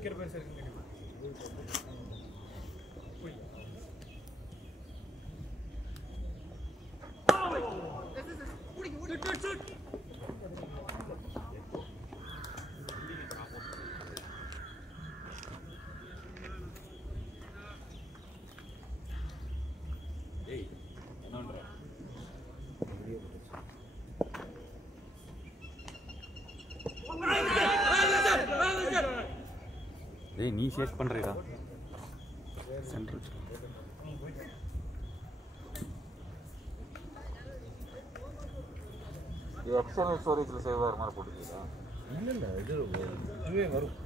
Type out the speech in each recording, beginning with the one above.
நிக்கிற பேர் இருக்கு ஏய் நீ ஷேக் பண்றீடா சென்டர் இது எக்ஸ்டர்னல் ஸ்டோரேஜ்ல சேவ் ஆகிற மாதிரி போட்டுருக்கீங்களா? இல்ல இதுவே வரும்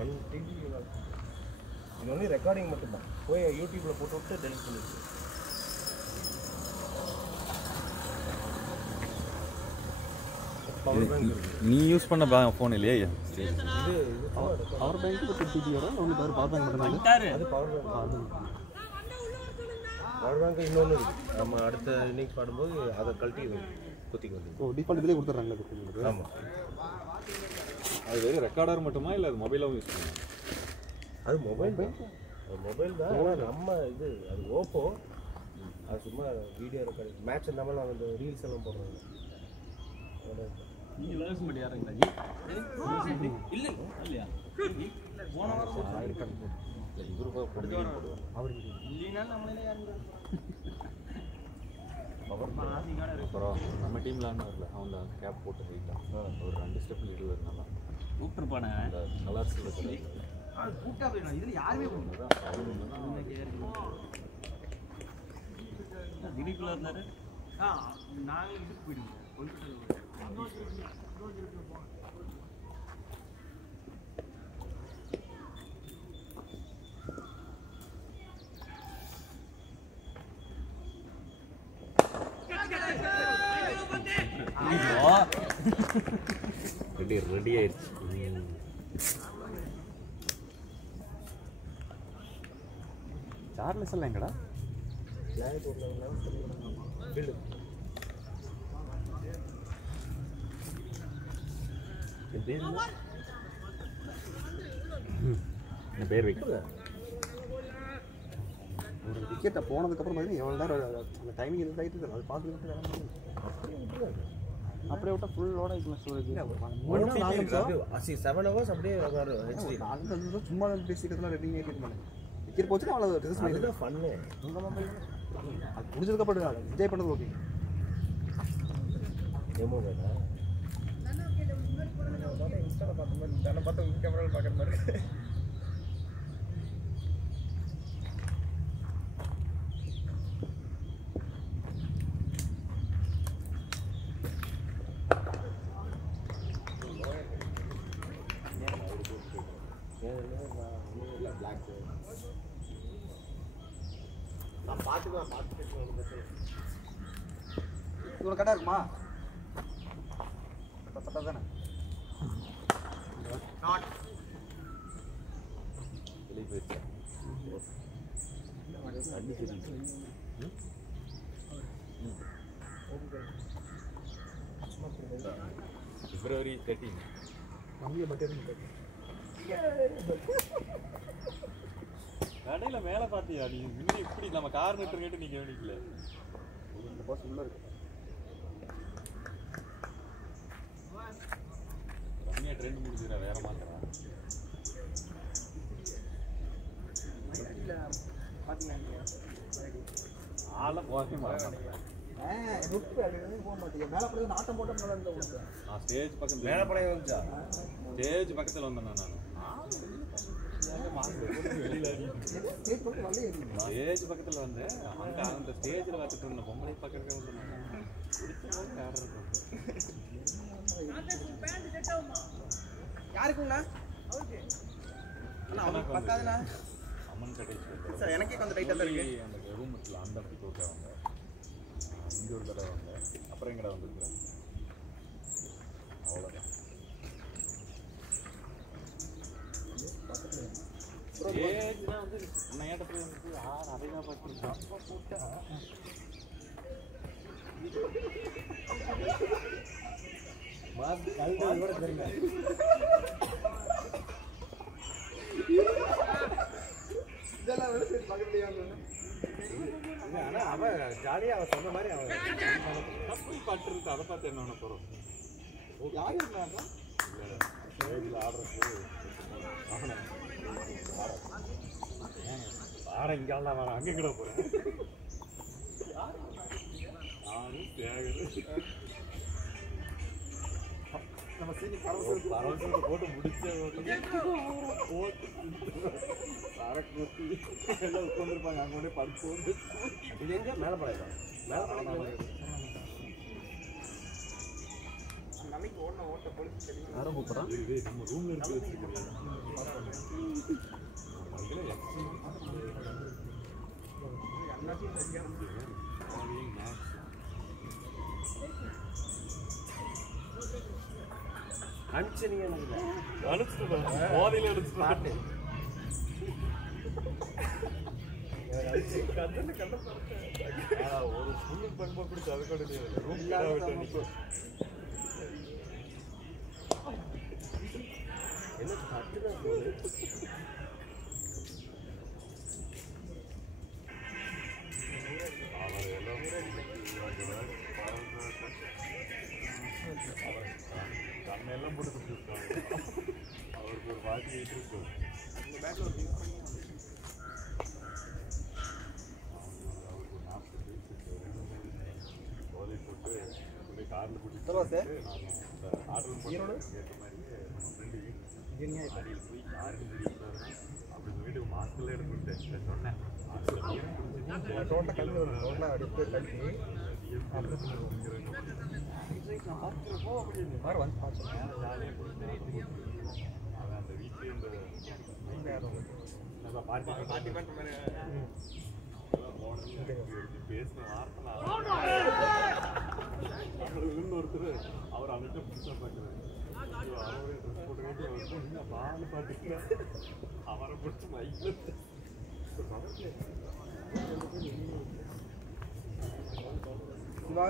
1 TB இது ஒன்லி ரெக்கார்டிங் மட்டும்தான். போய் யூடியூப்ல போட்டு விட்டு டெலிட் பண்ணிடுச்சு. நீ யூஸ் பண்ண ஃபோன் இல்லையா? இது பவர் பேங்க் 2 GB ஒன்னு பவர் பேங்க் மட்டும் தான். அது பவர் பேங்க். பவர் பேங்க் இன்னொன்று இருக்குது. நம்ம அடுத்த இன்னைக்கு பாடும்போது அதை கழட்டி குத்திக்க வேண்டியது. ஓ டிஃபால்ட் இதிலே கொடுத்துறாங்களா? ஆமாம். அது வெறும் ரெக்கார்டர் மட்டுமா இல்லை அது மொபைலாகவும் யூஸ் பண்ணுவோம்? அது மொபைல் தான். ஆனால் நம்ம இது அது ஓப்போ. அது சும்மா வீடியோ ரெக்கார்டிங் மேட்ச் இல்லாமல் நாங்கள் இந்த ரீல்ஸ் எல்லாம் போடுறாங்க. நம்ம டீம்ல வரல அவன் தான் கேப் போட்டு போயிட்டான். ஒரு 2 ஸ்டெப் லீடு வரனால கூப்பிட்டுருப்பானே கலர்ஸ் சொல்லி கூட்டா போயிடும். இதுல யாருமே திடீர்க்குள்ள இருந்தாரு. நாங்க இதுக்கு போயிடுவோம். ரெடி ஆயிடுச்சு. சார்லஸ் எல்லாம் எங்கடா? என்ன பேர் வைக்க ஒரு விக்கெட்டை போனதுக்கப்புறம் பார்த்தீங்கன்னா எவ்வளோ நேரம் அந்த டைமிங் இது ஆகிட்டு அது பார்த்துக்கிட்டு அப்படியே விட்டால் ஃபுல்லோட இருக்கலாம் ஸ்டோரேஜ். 7 hours அப்படியே சும்மா பேசிக்கிறதுலாம் ரெடி ஆகிட்டு விக்கெட் போச்சுன்னா அவ்வளோ டிசஸ் பண்ணி ஃபன்னு. அது முடிஞ்சதுக்கப்புறம் என்ஜாய் பண்ணுறது ஓகே. டெமோ வேணா இன்ஸ்டால பார்த்த மாதிரி தானே பார்த்தா கேமராவில் பார்க்குற மாதிரி. நான் பார்த்துக்குவேன் இவ்வளோ கரெக்டாக இருக்குமா? கரெக்டாக தானே February 13. கடையில் மேலே பார்த்தியா நீ? இன்னும் இப்படி நம்ம கார் நிறுத்தம் கேட்டு நீ கவனிக்கல. உள்ள இருக்கு ரம்யா ட்ரெண்ட் முடிஞ்சுடா வேற மாத்திரா. ஆளை போகவே மாட்டேன். ஸ்டேஜ் பக்கம் மேலே பழைய வந்துச்சா? ஸ்டேஜ் பக்கத்தில் வந்தேன் நான். ஸ்டேஜ் பக்கத்தில் வந்தேன். அந்த ஸ்டேஜில் பார்த்துட்டு இருந்தேன். பொம்பளை பக்கத்துல யாருக்குங்கண்ணா? அம்மன் கடை சார் எனக்கே கொஞ்சம் டைட்டாக தான் இருக்கு. அந்த ரூம் இருக்குல்ல அந்த இடத்துக்கு ஓகே அவங்க இங்கே ஒரு தடவை வந்தேன். அப்புறம் எங்கடா வந்துருக்குறேன். அவ்வளோதான். ஸ்டேஜ்லாம் வந்து நம்ம ஏட்ட போய் வந்து யார் அதை தான் பார்த்துருக்கோம். கூட தெரியல. ஜாலியாக அவன் சொன்ன மாதிரி அவன் போய் பட்டுருக்கு அதை பார்த்து என்ன பண்ண போகிறோம் யார் இருந்தாங்க இல்லை ஆடுறது வாட இங்கே வரேன் அங்கே கிட போகிறேன் நானும் சேகர் நம்ம சீனி பரவசம் பரவசத்தை போட்டு முடிச்ச போட்டு சரக்கு ஊற்றி எல்லாம் உட்காந்துருப்பாங்க அங்கே கொண்டே படுத்து வந்து இது எங்கே மேலே பழையதான் மேலே பழைய யாரும் கூப்பிட்றான் நம்ம ரூமில் இருக்கு வச்சுக்கிறோம் அனுப்பிச்சு எனக்கு அனுப்பிச்சுட்டு போதையில் அனுப்பிச்சுட்டு ஒரு ஃபுல்லு பண்பை பிடிச்சி அது கூட ரூம் என்ன கட்டுதான் போகுது அவர் எல்லாம் கண்ணெல்லாம் போட்டு கொடுத்துருக்காங்க அவருக்கு ஒரு பாட்டி இருக்கு போதை போட்டு காரில் கூட்டிட்டு ஆர்டர் கேட்ட மாதிரியே ஃப்ரெண்டு அடியில் போய் யாருக்கும் தெரியாது அப்படின்னு சொல்லிட்டு மாஸ்கில் எடுத்துக்கிட்டேன் சொன்னேன் டோட்டலாக கல்வி வரும் டோட்டலாக அடித்து கல்வி யார் வந்து பார்த்தேன் ஜாலியாக கொடுத்து அவன் அந்த வீட்லேயே இந்த பார்ட்டி பண்ணுற மாதிரி பேசின வார்த்தை ஒருத்தர் அவர் அவர்கிட்ட புதுசாக பார்க்குறாரு அவரே ட்ரெஸ் போட்டு பால் பார்த்துக்கலாம் அவரை பிடிச்சி மைக்கில் சிவா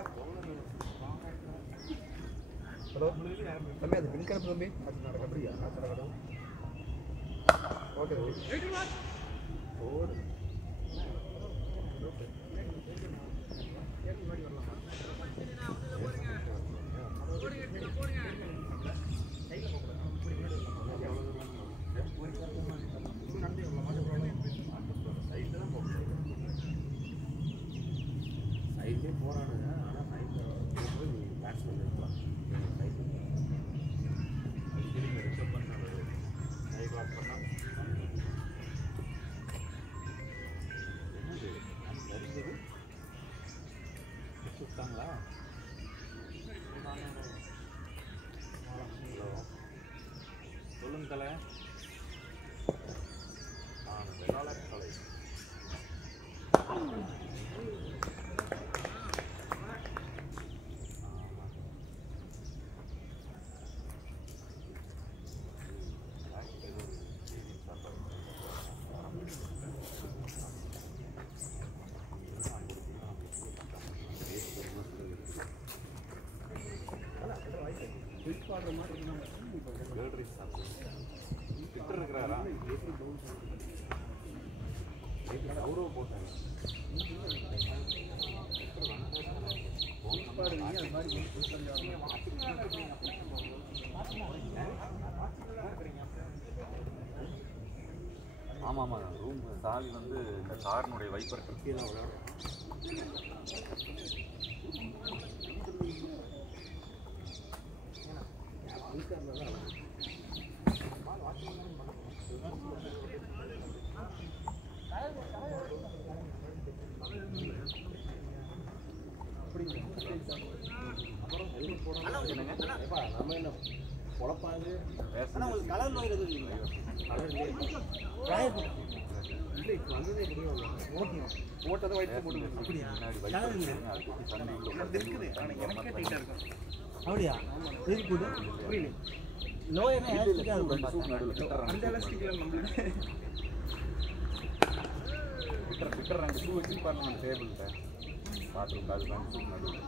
ஹலோ தம்பி அது பின் கிளப்பு தம்பி அது நடக்க அப்படியா அது நடக்கணும் ஓகே ஓடு சைட்லேயே போகிறானுங்க ஆனால் சைட்டில் போய் பேட்ஸ்மேன் இருக்கலாம் அடிக்கடி ரெஸ்ட் பண்ணால் நைட் வாக் பண்ணால் என்னது வருகிறது சுத்தாங்களா ஹலோ சொல்லுங்க தலை வெள்ளாள கலை ட்விட்டர் இருக்கிறாரா கௌரவ போட்டாங்க ஆமாம் ஆமாம் ரூம் சாவி வந்து இந்த காரினுடைய வைப்பர் கீழே நம்ம என்ன பொழப்பாது உங்களுக்கு கலர் நோய் எதுவும் இல்லைங்களா? இல்லை இப்போ வந்ததே முடியும் ஓட்டியும் போட்டதை வயிற்று போட்டு அப்படியா இருக்குது ஆனால் எனக்கே டைட்டாக இருக்கும் அப்படியா வெரி குட் புரியல நோய் என்ன அந்த எலாஸ்டிக்கில் நம்மளுக்கு ட்விட்டர் ரெண்டு ஷூ வச்சு பாருங்க நம்ம டேபிள்கிட்ட பாத்ரூம் அது ரெண்டு ஷூ நடுவில்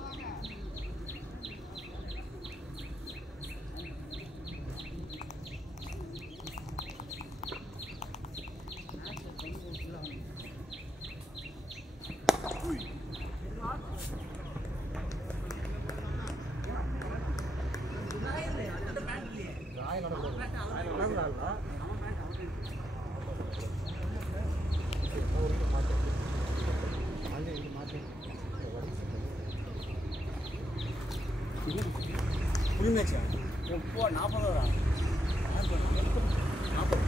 ஃபுல் மேட்ச் எப்போ 40 வரா 40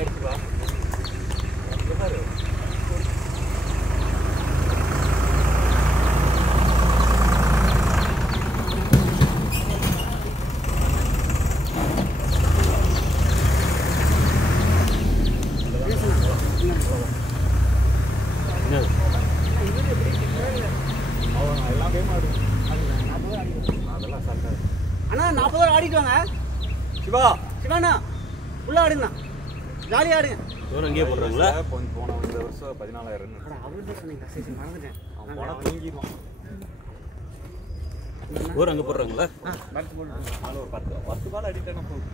எடுத்துப்பா பாரு அண்ணா 40 ஓவர் ஆடிட்டு வாங்க சிவாண்ணா உள்ள ஆடுங்கண்ணா ஜாலியாக ஆடுங்க தூரம் அங்கேயே போடுறாங்களா போன வருஷம் 14,000 ரன் அவர்கிட்ட சொன்னீங்க சரி மறந்துட்டேன் அவன் போனால் தூங்கிடுவான் தூரம் அங்கே போடுறாங்களா நானும் ஒரு 10 பால் அடிட்டேன்னா போதும்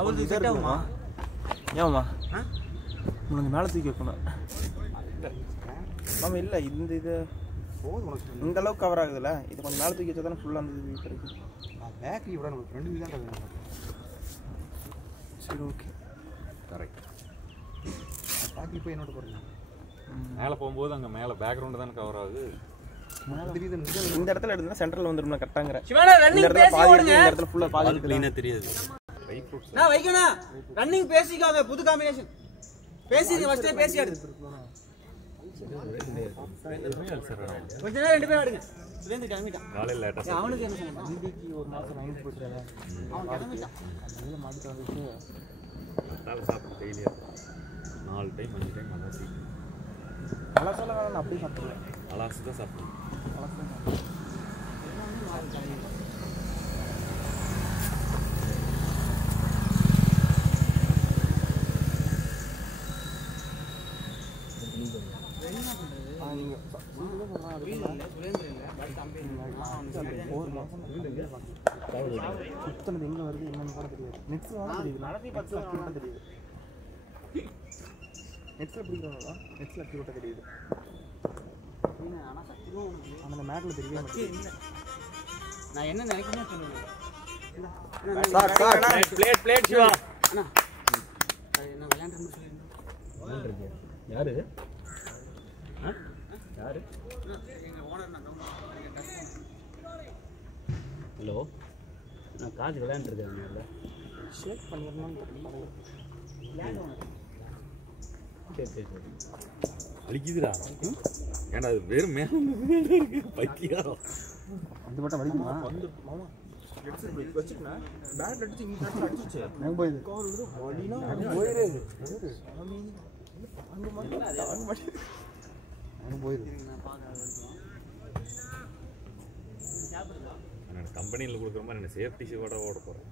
அவருக்கு செட் ஆகுமா ஏமா உனக்கு மேலே தூக்கி வைக்கணும் மாமா இல்லை இந்த இது போதும் உனக்கு இந்த அளவுக்கு கவர் ஆகுதுல்ல இது கொஞ்சம் மேலே தூக்கி வச்சா தானே ஃபுல்லாக அந்த இது கிடைக்கும் பேக்கரி விட நமக்கு 2 வீல் தான் வேணும் சரி ஓகே கரெக்ட் பேக்கரி போய் என்னோட போகிறேன் மேலே போகும்போது அங்கே மேலே பேக்ரவுண்டு தானே கவர் ஆகுது இந்த இடத்துல எடுத்தா சென்டரில் வந்துடும் கரெக்டாங்கிற சிவாண்ணா இந்த ரன்னிங் இடத்துல பேசி பாதி ஓடுங்க இந்த இடத்துல ஃபுல்லாக பாதி க்ளீனாக தெரியாது நான் வைக்கணும் ரன்னிங் பேசிக்காங்க புது காம்பினேஷன் பேசிங்க ஃபர்ஸ்டே பேசி ஆடு கொஞ்ச நேரம் 2 பேரும் ஆடுங்க சுரேந்து கிளம்பிட்டான் காலையில் லேட்டாக அவனுக்கு என்ன சொன்னான் ஒரு மாதம் வாங்கி போட்டுறாங்க அவன் கிளம்பிட்டான் அதில் மாட்டிட்டு வந்துட்டு அதனால சாப்பிட்டு டெய்லியாக 4 டைம் 5 டைம் அலாசி அலசெல்லாம் வேணாம் நான் அப்படியே சாப்பிடுவேன் அலாசி தான் சாப்பிடுவேன் சுத்தனது எங்கே வருது என்னன்னு கூட தெரியாது நெட்ஸில் வேணா தெரியுது நடத்தி 10 வருஷம் தெரியுது நெட்ஸில் பிடிக்கிறவங்களா நெட்ஸில் அப்படி விட்ட தெரியுது ஆனா சத்தியமா உனக்கு அந்த மேட்டில் தெரியவே மாட்டேங்குது நான் என்ன நினைக்கிறேன்னு சொல்லுங்க பிளேட் சிவா அண்ணா என்ன விளையாண்டுன்னு சொல்லுங்க யாரு யாரு எங்க ஓனர் நான் ஹலோ நான் காஜ் விளையாண்டுருக்கேன் ஷேக் பண்ணிடணும்னு சரி சரி சரி வலிக்குதுடா ஏன்னா அது வெறும் மேலே இருக்கு பைத்தியம் அந்த மட்டும் வலிக்குமா வந்து மாமா வச்சுக்கண்ணா பேட் அடிச்சு இங்கே அடிச்சிச்சு அங்கே போயிடுது அங்கே போயிடுது நான் கம்பெனியில் கொடுக்குற மாதிரி என்ன சேஃப்டி ஷூவோட ஓட போகிறேன்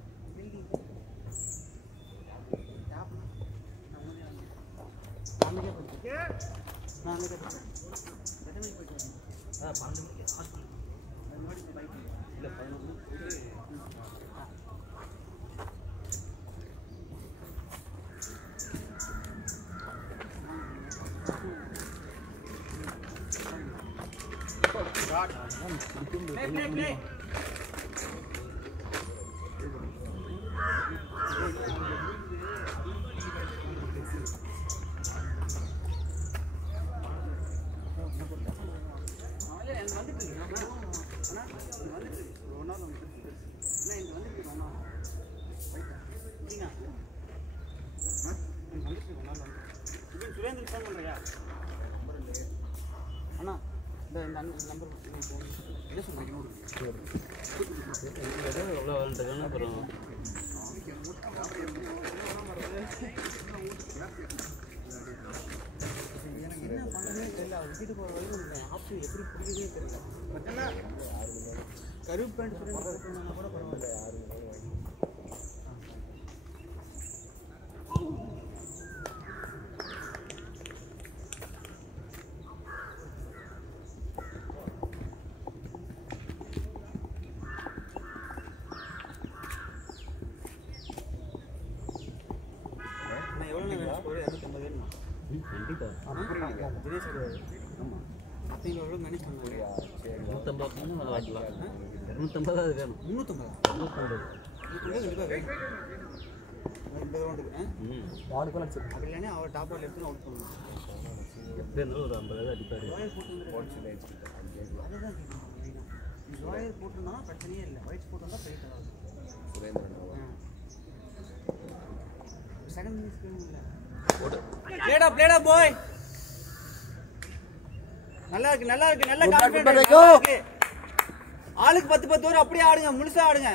சுரேந்திர ஃபோன் பண்ணுறியா அண்ணா இந்த நம்பர் என்ன சொல்கிறீங்க எவ்வளோ விளையாண்டுருக்காங்க அப்புறம் என்ன பண்ணவே தெரியல அவர் வீட்டுக்கு போகிற வரைக்கும் ஆப்ஷன் எப்படி புரியவே தெரியல பார்த்தீங்கன்னா கருப்பு பேண்ட் சுரேந்திர கூட பரவாயில்ல எவ்வளோ நேரம் ஒரு 250 வேணுமா கண்டிப்பாக தினேஷ் ஆமாம் 10 எவ்வளோ மேனேஜ் பண்ணுவாங்க. சரி 150 வாங்கிக்கலாம் 250 அது வேணும் 350 கண்டிப்பாக வேணும். 80 ரவுண்டுக்கு வாடுக்கலாம் சரி அப்படி இல்லைன்னா அவர் டாப் ஆர்டர் எடுத்து அவுட் பண்ணுவாங்க. எப்படி இருந்தாலும் ஒரு 50 அடிப்பாரு ராயல் போட்டு அதுதான் ராயல் போட்டுருந்தா பிரச்சனையே இல்லை. ஒயிட் போட்டு பெரிய கலர் சுரேந்திரன் செகண்ட் மினிட்ஸ் இல்லை. பிளேடா பாய். நல்லா இருக்கு நல்ல கான்ஃபிடன்ஸ் இருக்கு. ஆளுக்கு 10 ஓவர் அப்படியே ஆடுங்க, முழுசா ஆடுங்க.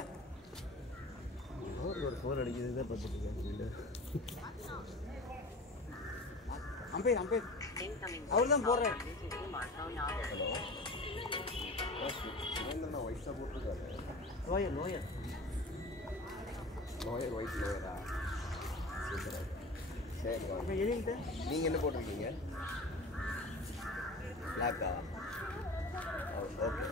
ஒரு 4 அடிக்கிறது தான் பார்த்துட்டு இருக்கேன். அம்பையர் அவர்தான் போடுறாரு. சுரேந்திரன் ஒயிட் போட்டிருக்காரு. லோயர் ஒயிட் லோயரா? சரி அப்புறம் எழுதிட்டு நீங்கள் என்ன போட்டிருக்கீங்க? பிளாக்கா? ஓகே.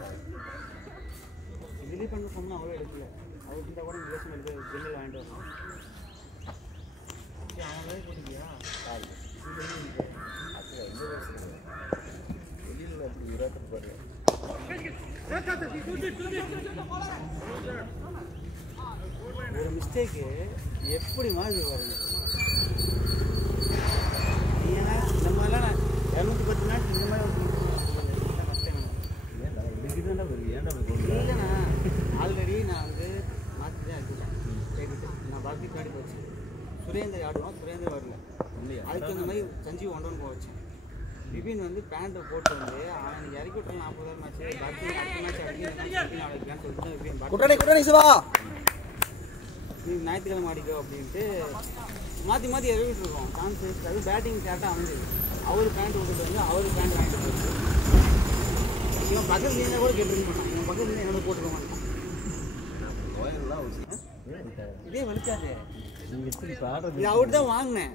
ரிலீவ் பண்ண சொன்னா அவ்வளோ எடுக்கல. அவர் கிட்ட கூட ரிலேஷன் எடுத்து ஜெல்லல் வாங்கிட்டு வரணும். அவங்களே போட்டுக்கியா அது எந்த வருஷம் வெளியில் அப்படி விராட்டு பாரு. ஒரு மிஸ்டேக்கு எப்படி மாதிரி பாருங்க. ஏன்னா இந்த மாதிரிலாம் 210 நாள் இந்த மாதிரி ஒரு கஷ்டம். ஏன்டா இதுக்குதான்டா வருது ஏன்டா போகுது இல்லைண்ணா ஆல்ரெடி நான் வந்து மாற்றி தான் எடுத்துட்டேன் கேட்டுட்டு. நான் பாக்கி காடி போச்சு. சுரேந்தர் ஆடுவான், சுரேந்தர் வரல. அதுக்கு அந்த மாதிரி சஞ்சீவ் 1-1 போக வச்சேன். விபின் வந்து பேண்ட்டை போட்டு வந்து அவனுக்கு இறக்கி விட்டாலும் 40 மேட்ச் பாக்கி அடுத்த மேட்ச் அடிக்கலான்னு சொல்லிட்டு தான் விபின் குட்டணி சிவா நீ ஞாயிற்றுக்கிழமை அடிக்கோ அப்படின்ட்டு மாற்றி இறக்கிட்டு இருக்கோம். கான்ஃபிடன்ஸ் அது பேட்டிங் கேட்டால் அமைஞ்சது. அவர் பேண்ட் விட்டுட்டு வந்து அவர் பேண்ட் வாங்கிட்டு போயிட்டு இவன் பக்கத்தில் இருந்தால் கூட கேட்டு மாட்டான். இவன் பக்கத்தில் இருந்தால் என்னோட போட்டுக்க மாட்டான். இதே வலிக்காது. இது அவர்கிட்ட தான் வாங்கினேன்.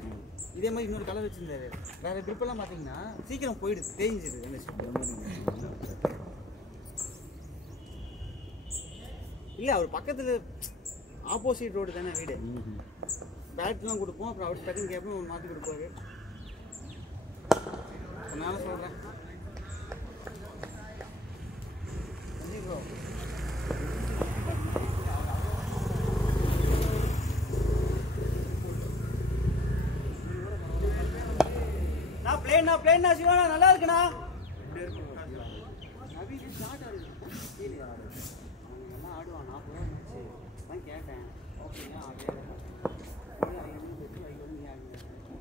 இதே மாதிரி இன்னொரு கலர் வச்சிருந்தாரு. வேற ட்ரிப்பெல்லாம் பார்த்தீங்கன்னா சீக்கிரம் போயிடுது, தேஞ்சிடுது. இல்லை அவர் பக்கத்தில் ஆப்போசிட் ரோடு தானே வீடு. பேட்லாம் கொடுப்போம், அப்புறம் அவர் டக்குன்னு கேட்போம், மாற்றி கொடுப்பாரு. அதனால சொல்கிறேன் பிளேன்னா சிவானா நல்லா இருக்குண்ணா. நவீன் ஸ்டார்ட் ஆகுது கீழே அவங்க எல்லாம் ஆடுவான். 40 மேட்ச்சு தான் கேட்டேன். ஓகேங்க ஆடுறேன்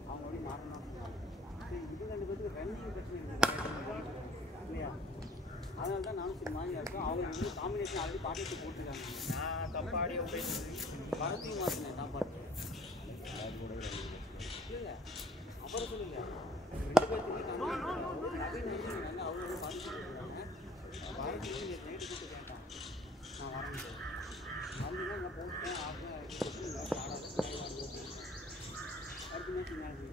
அவங்க அப்படி மாறணும். சரி இது 2 பேருக்கு ரன்னிங் பிரச்சனை இருக்குது இல்லையா? அதனால தான் நானும் சரி மாதிரி இருக்கோம். அவங்க வந்து காம்பினேஷன் ஆல்ரெடி பார்ட்டிட்டு போட்டுருக்காங்க. நான் தப்பாடி பரத்தையும் மாற்றினேன் சாப்பாடு. இல்லை அப்புறம் சொல்லுங்க 2 பேருக்கு அவ்வளோ பார்த்துருக்காங்க. நைட்டு கூட்டு கேட்டேன் நான் வரேன். அதுதான் நான் போட்டேன் ஆடுறேன் அடுத்த மேட்ச் மேலே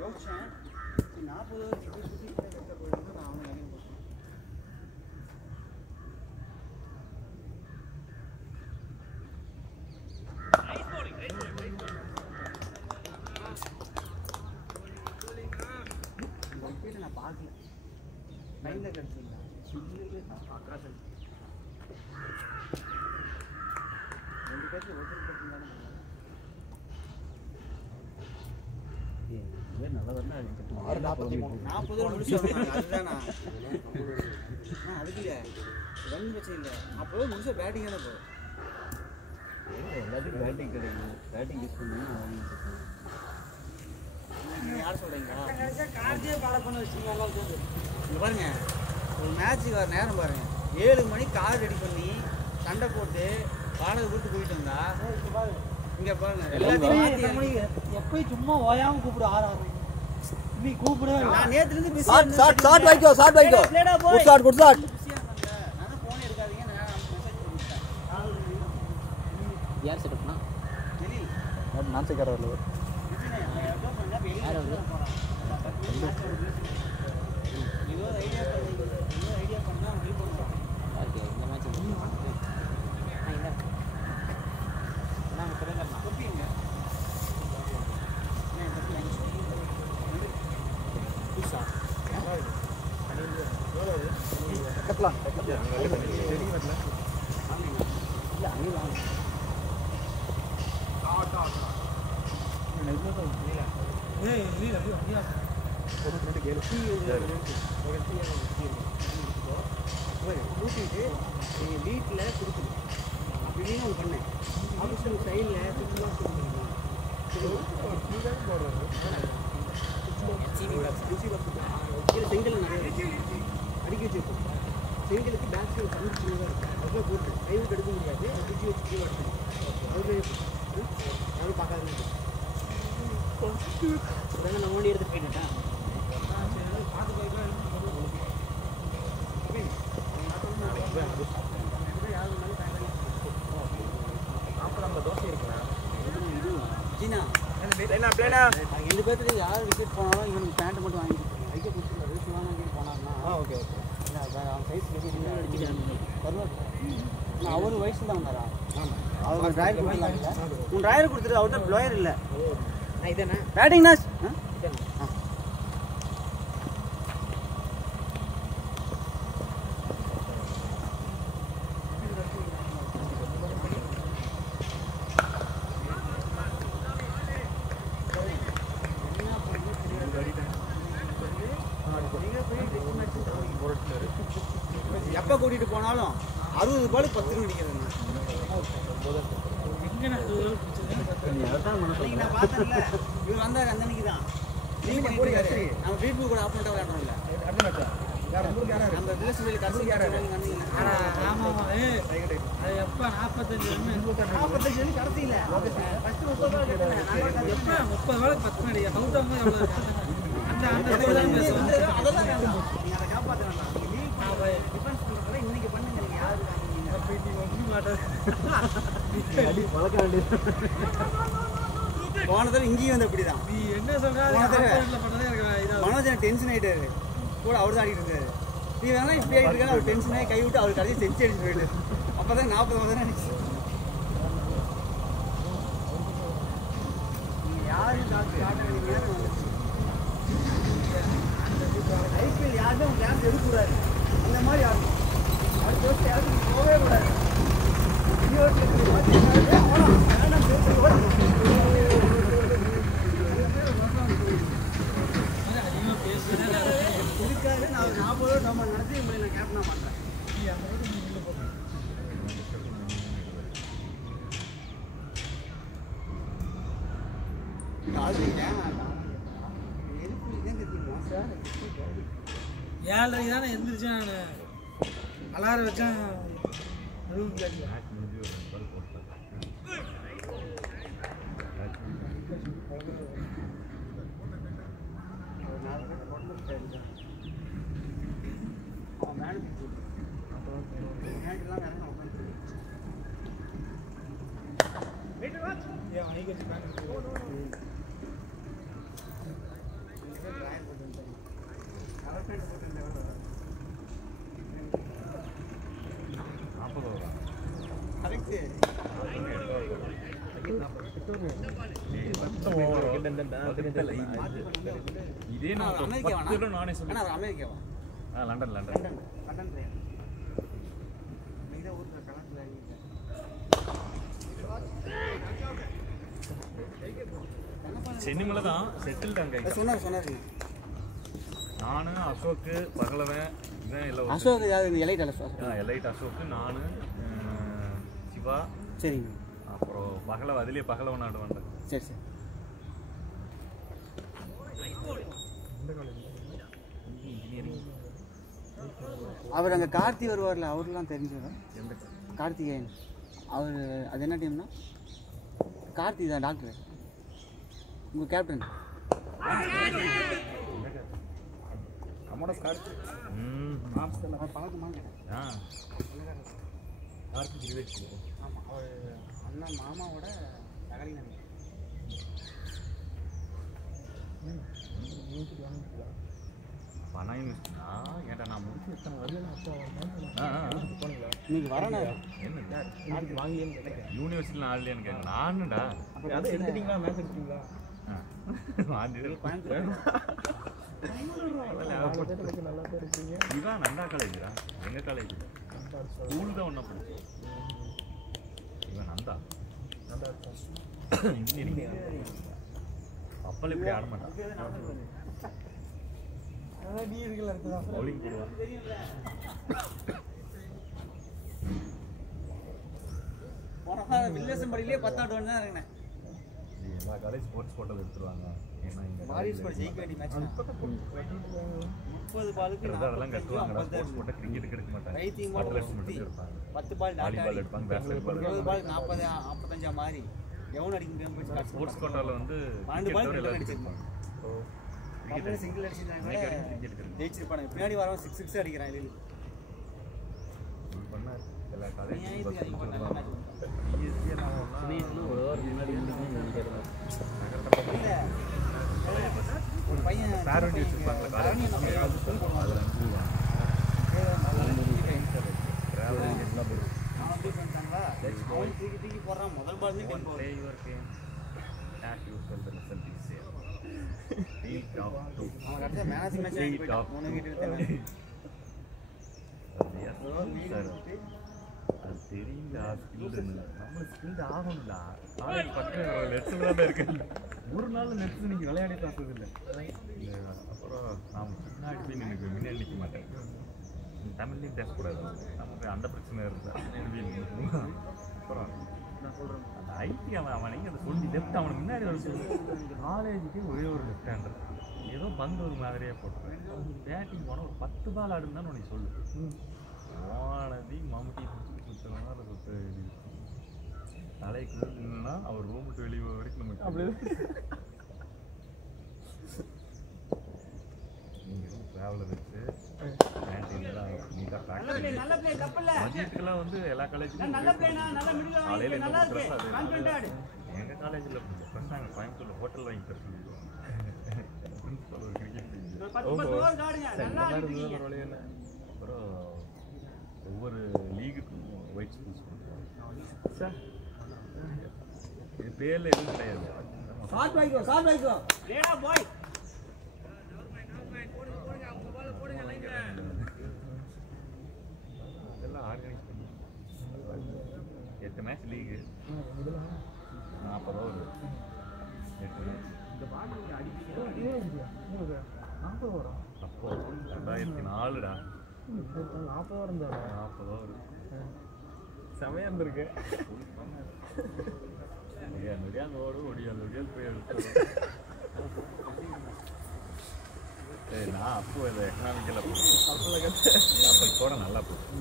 யோசிச்சேன் 40 சுற்றி போயிட்டு நான் அவனை நிறைய போட்டேன். நான் பார்க்கல லைனில் கிடச்சிருந்தேன் பார்க்குறேன். 2 பேருக்கு ஒருத்தர் போட்டிருந்தாலும் நல்லா வரணும் 40 முடிச்சு அதுதானா அதுக்கு இல்லை ரன் பிரச்சனை இல்லை. 40 முடிச்சா பேட்டிங் தானே போகும். எல்லாத்துக்கும் பேட்டிங் கிடைக்கும். பேட்டிங் யூஸ் பண்ணி நீங்கள் யார் சொல்கிறீங்களா? இங்கே பாருங்க ஒரு மேட்ச்சுக்கு வர நேரம் பாருங்க 7 மணிக்கு கார் ரெடி பண்ணி சண்டை போட்டு வாடகை கொடுத்து போயிட்டு வந்தா இங்கே பாருங்க எல்லாத்தையும் எப்பயும் சும்மா ஓயாம கூப்பிடு 6 நீ கூப்பிடு. நான் நேற்றுலேருந்து பிஸி ஷார்ட் வைக்கோ குட் ஷாட் பிஸியாக இருந்தேன். நான் ஃபோன் எடுக்காதீங்க நான் மெசேஜ் பண்ணிட்டேன். யார் செட்டப்னா வெளி நான் சேர்க்கறவர்கள் ஐடியா பண்ணா ஹெல்ப் பண்ணுறோம். இந்த மேட்ச் கொப்பிங்க கட்டலாம் ஊட்டிட்டு நீங்கள் வீட்டில் கொடுக்கணும் அப்படின்னு ஒன்று பண்ணேன் ஆஃபீஸில் சைடில் சுத்தமாக கொடுக்கணுமா இல்லை செங்கல் நிறைய அடுக்கி வச்சுருக்கோம் செங்கலுக்கு பேக் சைடு கம்மி சின்னதாக இருக்கும் ரொம்ப போட்டு கை விட்டு எடுக்க முடியாது குச்சி வச்சு கீழே எடுக்கணும் அது பார்க்காது நான் ஓடி எடுத்து போயிட்டேன் ரெண்டு பேர்த்துல யார் விக்கெட் போனாலும் இவனுக்கு பேண்ட் மட்டும் வாங்கி வைக்க கொடுத்துருவாரு சிவானந்தி போனார்னா ஓகே அவன் சைஸ் அவரு வயசு தான் வந்தாரா அவர் டிரைவர் கொடுத்துருந்தாங்க உன் டிரைவர் கொடுத்துரு அவர் தான் ப்ளோயர் இல்லை இதானே பேட்டிங்னா எப்போ கூட்டிகிட்டு போனாலும் 60 பாலுக்கு 10 ரன் அடிக்கிறேன் நான் பார்த்தேன்ல இவர் வந்தார் அந்த அன்னைக்கு தான் நம்ம வீட்டு கூட ஆப்போனட்டாக விளையாடுறோம் இல்லை அந்த ரிலேஷன் கடைசி ஆமாம் அது எப்போ 45 ரன் கடைசியில் ஃபஸ்ட்டு 30 பால் எப்போ 30 பாலுக்கு 10 ரன் அடிக்க அவுட் ஆகும்போது எவ்வளோ அந்த அதெல்லாம் வேண்டாம் நீங்கள் அதை காப்பாற்றலாம் டிஃபென்ஸ் பண்ணுறதுல இன்னைக்கு பண்ணுங்க நீங்கள் யாரு போன தடவை இங்கேயும் வந்து அப்படிதான் நீ என்ன சொல்றாரு மனோஜ் டென்ஷன் ஆகிட்டாரு கூட அவர் தான் ஆடிட்டு இருக்காரு நீ வேணா இப்படி ஆகிட்டு இருக்காரு அவர் டென்ஷன் ஆகி கை விட்டு அவர் கடைசி செஞ்சு அடிச்சு போயிட்டு அப்போ தான் 40 தான் அடிச்சு நீங்கள் யாரும் ஐபிஎல் யாருமே உங்கள் கிளாஸ் எடுக்கக்கூடாது அந்த மாதிரி ஆகும் அடுத்த வருஷம் யாருக்கு போகவே கூடாது இதுக்காக நான் 40 டோர்னமெண்ட் நடத்தி உங்களை நான் கேப்டனாக பண்ணுறேன் ஏழரைக்கு தானே எந்திரிச்சேன் நான் அலாரம் வச்சேன் இதே நானே சொல்லுவேன் அமெரிக்காவா லண்டன் லண்டன் சென்னிமலை தான் செட்டில்டு அங்கே சொன்னார் நான் அசோக்கு பகலவன் இவன் எல்லாம் அசோக் ஏதாவது எலைட் எலைட் அசோக்கு நான் சிவா சரிங்க அப்புறம் பகலவன் அதுலேயே பகலவன் ஆடுவான் சரி சரி அவர் அங்கே கார்த்தி வருவார்ல அவர்லாம் தெரிஞ்சவர் கார்த்திகேயன் அவர் அது என்ன டீம்னா கார்த்தி தான் டாக்டர் உங்கள் கேப்டன் ஆமாம் அவர் அண்ணன் மாமாவோட தகலி பணம் ஏன்டா நான் முடிச்சு எத்தனை இன்னைக்கு வரணும் என்ன யூனிவர்சிட்டியில் ஆடலையான்னு கேட்க நானுடா அதை எடுத்துட்டீங்களா மேட்ச் எடுத்துட்டீங்களா இதான் நந்தா காலேஜா எங்க காலேஜ் ஸ்கூல் தான் ஒன்றா படிச்சோம். இவன் நந்தா இன்ஜினியரிங் அப்பெல்லாம் இப்படி ஆட மாட்டான். பவுலிங் போடுவான். வில்லேசம்படியிலே 10 தான் இருக்கேன். எல்லா காலேஜ் ஸ்போர்ட்ஸ் கோட்டாவில் எடுத்துருவாங்க. ஏன்னா இங்கே மாரிஸ் கூட ஜெயிக்க வேண்டிய மேட்ச் 30 பாலுக்கு அதெல்லாம் கட்டுவாங்க. ஸ்போர்ட்ஸ் கோட்டா கிரிக்கெட்டுக்கு எடுக்க மாட்டாங்க. ரைட்டிங் அத்லெட்ஸ் மட்டும் எடுப்பாங்க. 10 பால் வாலிபால் எடுப்பாங்க, பேஸ்கெட் பால் 20 பால் 40 55 மாதிரி எவன் அடிக்க முடியாம போய் ஸ்டார்ட் ஸ்போர்ட்ஸ் கோட்டாவில் வந்து 12 பால் கிரிக்கெட் அடிச்சிருப்பாங்க. கிரிக்கெட் சிங்கிள் அடிச்சிருந்தாங்க ஜெயிச்சிருப்பாங்க. பின்னாடி வரவன் 6 அடிக்கிறான். இல்லை பண்ணார் எல்லா காலேஜ் ஒரு பையன் பேரண்டி வச்சுருப்பாங்களா காலேஜ் அதில் தூக்கி போடுறான். முதல் பால் அது தெரியுங்களா ஸ்கில்டுன்னு நம்ம ஸ்கில்டு ஆகணும்டா. நாளைக்கு பக்கம் நெட்ஸில் தான் இருக்குது. ஒரு நாள் நெட்ஸ் நீங்கள் விளையாடி பார்த்தது இல்லை. அப்புறம் நான் பின்னாடி போய் நினைக்க முன்னாடி நிற்க மாட்டேன். தமிழ்லையும் பேசக்கூடாது. நமக்கு அந்த பிரச்சனை இருந்தால் அப்புறம் நான் சொல்கிறேன் அந்த ஐடி அவனைக்கு அதை சொல்லி லெஃப்ட் அவனுக்கு முன்னாடி வர சொல்லி காலேஜுக்கு ஒரே ஒரு லெஃப்ட் ஹேண்டர் ஏதோ பந்து ஒரு மாதிரியே போட்டுருவேன். பேட்டிங் போனால் ஒரு 10 பால் ஆடுன்னு உனக்கு சொல்லு. ஆனதி மம்முட்டி சுத்தமாக அதை சுத்த தலைக்கு நின்னா அவர் ரூம் விட்டு வெளியே வரைக்கும் நமக்கு அப்படி நீங்கள் ட்ராவலர் வச்சு கேன்டீன்லாம் நீட்டாக பேக் மதியத்துக்கெல்லாம் வந்து எல்லா காலேஜுக்கும் காலையில் என்ன கொடுக்குறாங்களோ அது எங்கள் காலேஜில் சொன்னாங்க கோயம்புத்தூரில் ஹோட்டல் வாங்கி தர சொல்லிடுவோம். பிரின்சிபல் ஒரு கிரிக்கெட் அப்புறம் ஒவ்வொரு லீகுக்கும் ஒயிட் ஸ்கூல்ஸ் பண்ணுறாங்க. இது பேரில் எதுவும் கிடையாது. இதெல்லாம் ஆர்கனைஸ் பண்ணி 8 மேட்ச் லீகு 40 ஓவர் 8 மேட்ச். அப்போ 2004டா 40 வரும் தான் 40 ஓவர் செமையாக இருந்திருக்கு. நொடியாங்க ஓடும் ஒடியால் போய் எடுத்து. சரி நான் அப்போ இந்த எக்கனாமிக்கெல்லாம் போட்டேன். அப்போ கூட நல்லா போட்டேன்.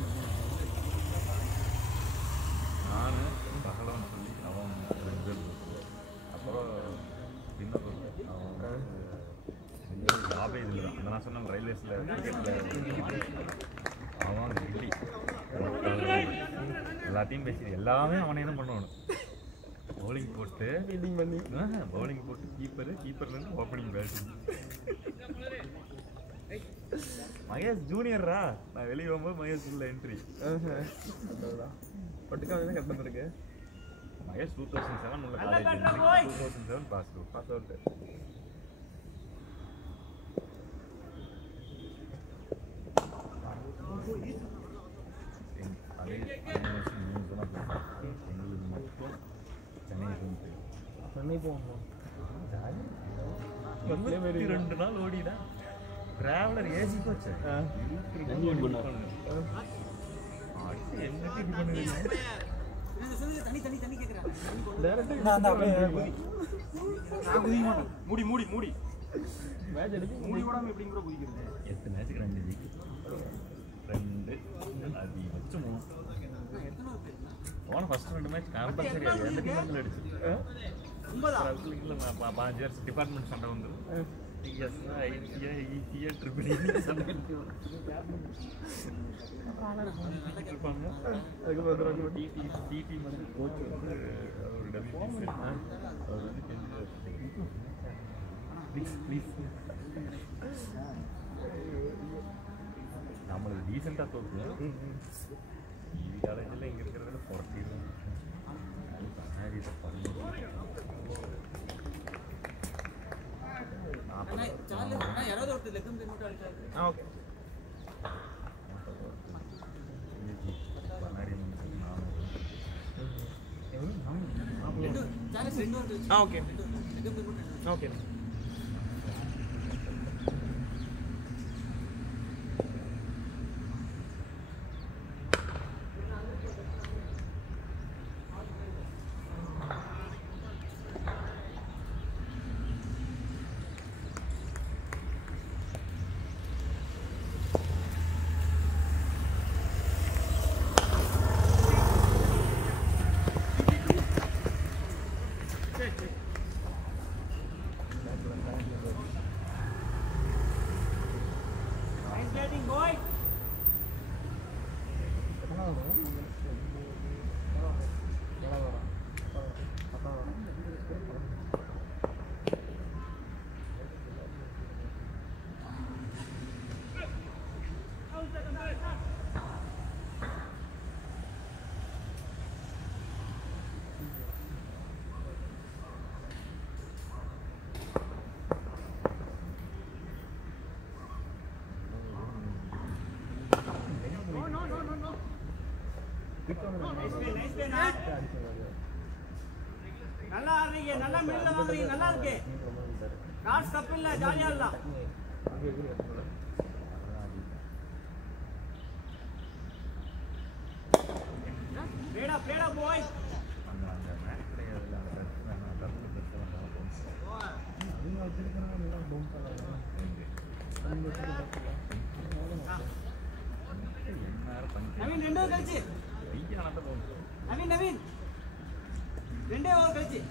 நான் பகலவன் சொல்லி அவன் 2 பேர் போட்டு அப்புறம் இன்னொரு அவன் ஜாபே இதில் தான் அந்த நான் சொன்ன ரயில்வேஸில் கிரிக்கெட்டில் அவன் கில்லி எல்லாத்தையும் பேசி எல்லாமே அவனே தான் பண்ணுவானு. பவுலிங் போட்டு பவுலிங் போட்டு கீப்பர்லேருந்து ஓப்பனிங் பேட்டிங். மகேஷ் ஜூனியர்ரா நான் வெளியே போகும்போது மகேஷ் உள்ள என்ட்ரி பட்டுக்காக தான் கட்டணம் இருக்கு. மகேஷ் 2007 உள்ள காலேஜ் 2007 பாஸ் அவுட். எங்களுக்கு மட்டும் சென்னை போகணும். 22 நாள் ஓடிதான் டிராவலர் ஏசி போச்சு. மூடி மூடி மூடி மூடி ஓடாம எப்படிங்க கூட குதிக்கிறது. 8 மேட்சுக்கு 2 வீக் 2 அதிகபட்சம் 3 போன ஃபர்ஸ்ட் 2 மேட்ச் கம்பல்சரி எந்த டீம் அடிச்சு 5 இயர்ஸ் டிபார்ட்மெண்ட் சண்டை வந்து டிடி வந்து கோச் வந்து ஒரு டபிள்யூ அவர் வந்து ப்ளீஸ் நம்மளுக்கு டீசெண்டாக தோற்று காலேஜில் இங்கே இருக்கிறதுல புரட்டிடுவோம். யாராவது ஒருத்தர் லெக்கம் மட்டும் அடிச்சாரு. ஓகே ஓகே ஓகே நல்லா ஆடுறீங்க, நல்லா மிடில் வாங்குறீங்க, நல்லா இருக்கு. காசு தப்பு இல்ல, ஜாலியா ஆடலாம். பேடா போய். நவீன் 2 ஓவர் கழிச்சு. நவீன் 2 ஓவர் கழிச்சு.